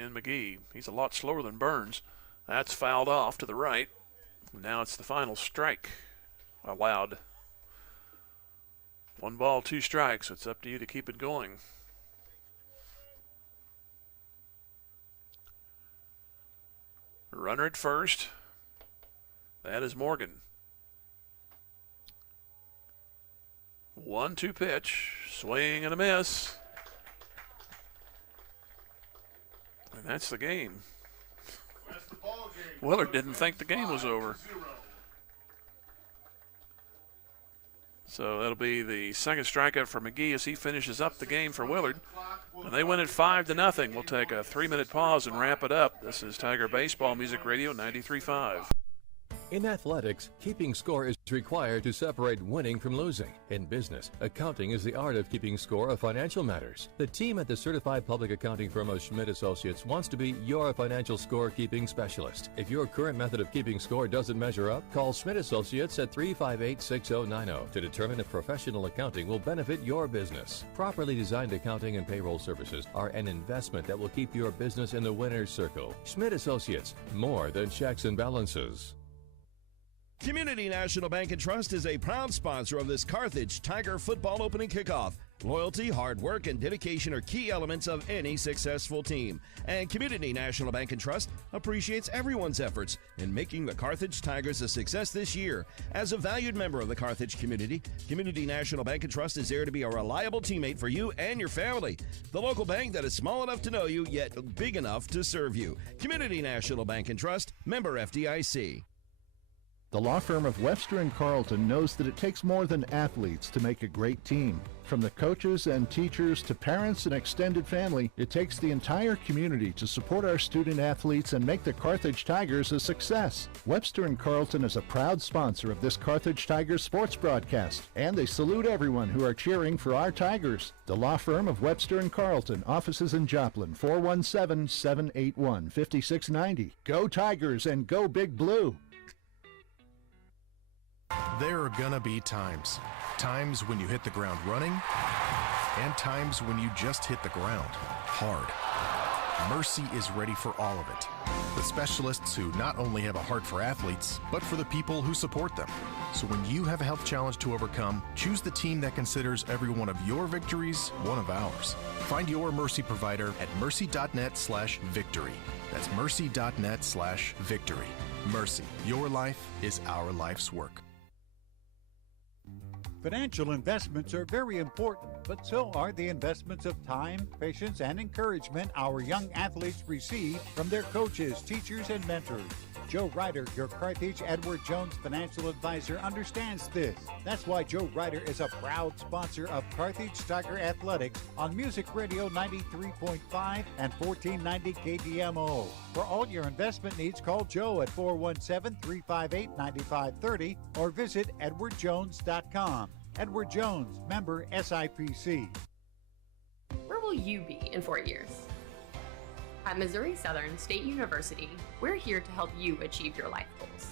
And McGee, he's a lot slower than Burns. That's fouled off to the right. Now it's the final strike allowed. 1 ball, 2 strikes. It's up to you to keep it going. Runner at first. That is Morgan. 1-2 pitch. Swing and a miss. And that's the game. Willard didn't think the game was over. So that'll be the second strikeout for McGee as he finishes up the game for Willard. And they win it 5-0. We'll take a 3-minute pause and wrap it up. This is Tiger Baseball Music Radio 93.5. In athletics, keeping score is required to separate winning from losing. In business, accounting is the art of keeping score of financial matters. The team at the certified public accounting firm of Schmidt Associates wants to be your financial scorekeeping specialist. If your current method of keeping score doesn't measure up, call Schmidt Associates at 358-6090 to determine if professional accounting will benefit your business. Properly designed accounting and payroll services are an investment that will keep your business in the winner's circle. Schmidt Associates, more than checks and balances. Community National Bank and Trust is a proud sponsor of this Carthage Tiger football opening kickoff. Loyalty, hard work, and dedication are key elements of any successful team. And Community National Bank and Trust appreciates everyone's efforts in making the Carthage Tigers a success this year. As a valued member of the Carthage community, Community National Bank and Trust is there to be a reliable teammate for you and your family. The local bank that is small enough to know you, yet big enough to serve you. Community National Bank and Trust, member FDIC. The law firm of Webster and Carlton knows that it takes more than athletes to make a great team. From the coaches and teachers to parents and extended family, it takes the entire community to support our student athletes and make the Carthage Tigers a success. Webster and Carlton is a proud sponsor of this Carthage Tigers sports broadcast, and they salute everyone who are cheering for our Tigers. The law firm of Webster and Carlton, offices in Joplin, 417-781-5690. Go Tigers and go Big Blue! There are gonna be times when you hit the ground running, and times when you just hit the ground hard. Mercy is ready for all of it, with specialists who not only have a heart for athletes, but for the people who support them. So when you have a health challenge to overcome, choose the team that considers every one of your victories one of ours. Find your Mercy provider at mercy.net/victory. That's mercy.net/victory. Mercy, your life is our life's work. Financial investments are very important, but so are the investments of time, patience, and encouragement our young athletes receive from their coaches, teachers, and mentors. Joe Ryder, your Carthage Edward Jones financial advisor, understands this. That's why Joe Ryder is a proud sponsor of Carthage Tiger Athletics on Music Radio 93.5 and 1490 KDMO. For all your investment needs, call Joe at 417-358-9530 or visit edwardjones.com. Edward Jones, member SIPC. Where will you be in 4 years? At Missouri Southern State University, we're here to help you achieve your life goals.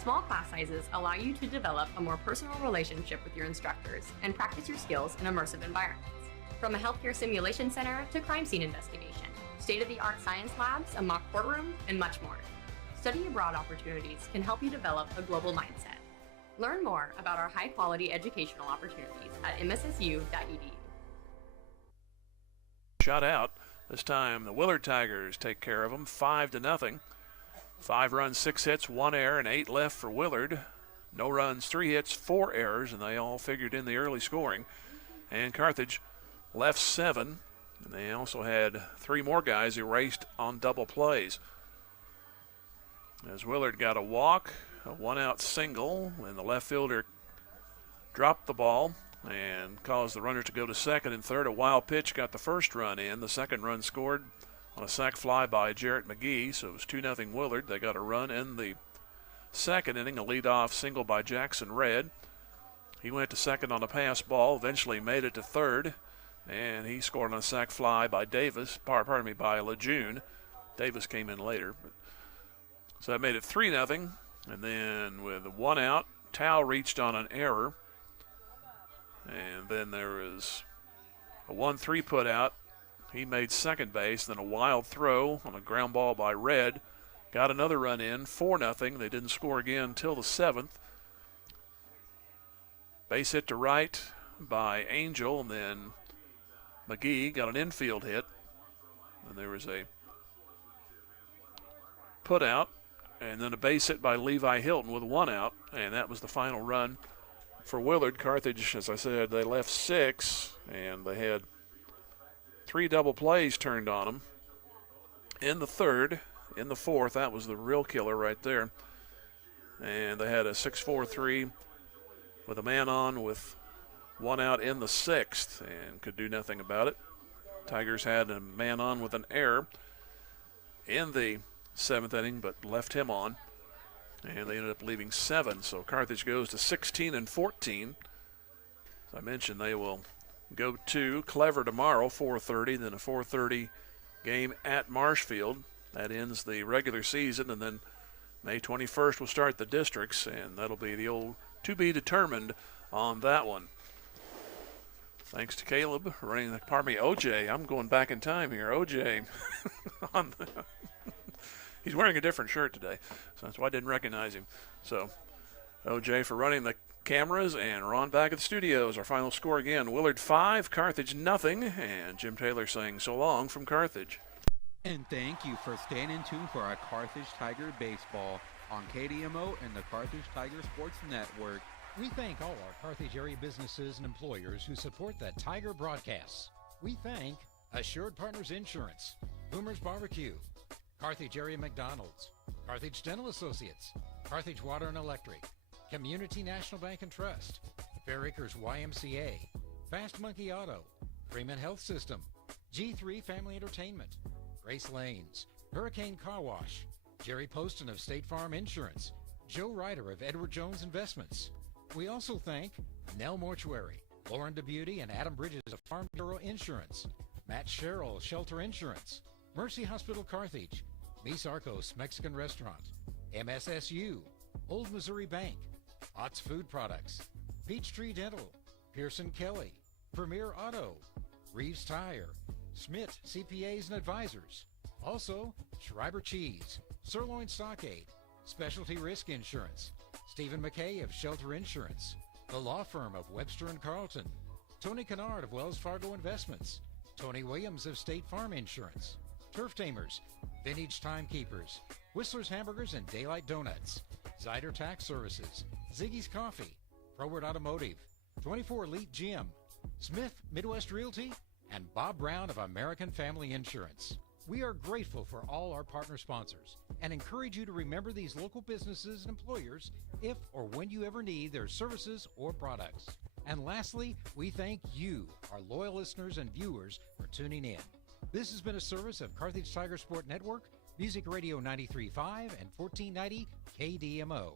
Small class sizes allow you to develop a more personal relationship with your instructors and practice your skills in immersive environments. From a healthcare simulation center to crime scene investigation, state-of-the-art science labs, a mock courtroom, and much more. Study abroad opportunities can help you develop a global mindset. Learn more about our high-quality educational opportunities at mssu.edu. Shut out. This time the Willard Tigers take care of them 5-0. 5 runs, 6 hits, 1 error, and 8 left for Willard. No runs, 3 hits, 4 errors, and they all figured in the early scoring. And Carthage left 7, and they also had 3 more guys erased on double plays. As Willard got a walk, a 1-out single, and the left fielder dropped the ball and caused the runners to go to second and third. A wild pitch got the first run in. The second run scored on a sac fly by Jarrett McGee, so it was 2-0 Willard. They got a run in the second inning, a leadoff single by Jackson Red. He went to second on a pass ball, eventually made it to third, and he scored on a sac fly by by Lejeune. Davis came in later. So that made it 3-0, and then with 1 out, Tao reached on an error. And then there was a 1-3 put out. He made second base, then a wild throw on a ground ball by Red. Got another run in, 4-0. They didn't score again until the 7th. Base hit to right by Angel, and then McGee got an infield hit. And there was a put out, and then a base hit by Levi Hilton with 1 out, and that was the final run for Willard. Carthage, as I said, they left 6, and they had 3 double plays turned on them. In the 3rd, in the 4th, that was the real killer right there. And they had a 6-4-3 with a man on with 1 out in the 6th and could do nothing about it. Tigers had a man on with an error in the 7th inning, but left him on, and they ended up leaving 7. So Carthage goes to 16-14. As I mentioned, they will go to Clever tomorrow, 4:30, then a 4:30 game at Marshfield. That ends the regular season, and then May 21st will start the districts, and that'll be the old to be determined on that one. Thanks to Caleb running the, OJ. I'm going back in time here. OJ on the he's wearing a different shirt today, so that's why I didn't recognize him. So OJ for running the cameras, and Ron back at the studios. Our final score again, Willard 5, Carthage nothing, and Jim Taylor saying so long from Carthage. And thank you for staying in tune for our Carthage Tiger baseball on KDMO and the Carthage Tiger Sports Network. We thank all our Carthage area businesses and employers who support the Tiger broadcasts. We thank Assured Partners Insurance, Boomer's Barbecue, Carthage Area McDonald's, Carthage Dental Associates, Carthage Water and Electric, Community National Bank and Trust, Fair Acres YMCA, Fast Monkey Auto, Freeman Health System, G3 Family Entertainment, Grace Lanes, Hurricane Car Wash, Jerry Poston of State Farm Insurance, Joe Ryder of Edward Jones Investments. We also thank Nell Mortuary, Lauren DeBeauty and Adam Bridges of Farm Bureau Insurance, Matt Sherrill, Shelter Insurance, Mercy Hospital Carthage, Miss Arcos Mexican Restaurant, MSSU, Old Missouri Bank, Ott's Food Products, Peachtree Dental, Pearson Kelly, Premier Auto, Reeves Tire, Schmidt CPAs and Advisors. Also, Schreiber Cheese, Sirloin Stockade, Specialty Risk Insurance, Stephen McKay of Shelter Insurance, the law firm of Webster & Carlton, Tony Kennard of Wells Fargo Investments, Tony Williams of State Farm Insurance, Turf Tamers, Vintage Timekeepers, Whistler's Hamburgers and Daylight Donuts, Zyder Tax Services, Ziggy's Coffee, Probert Automotive, 24 Elite Gym, Smith Midwest Realty, and Bob Brown of American Family Insurance. We are grateful for all our partner sponsors and encourage you to remember these local businesses and employers if or when you ever need their services or products. And lastly, we thank you, our loyal listeners and viewers, for tuning in. This has been a service of Carthage Tiger Sport Network, Music Radio 93.5 and 1490 KDMO.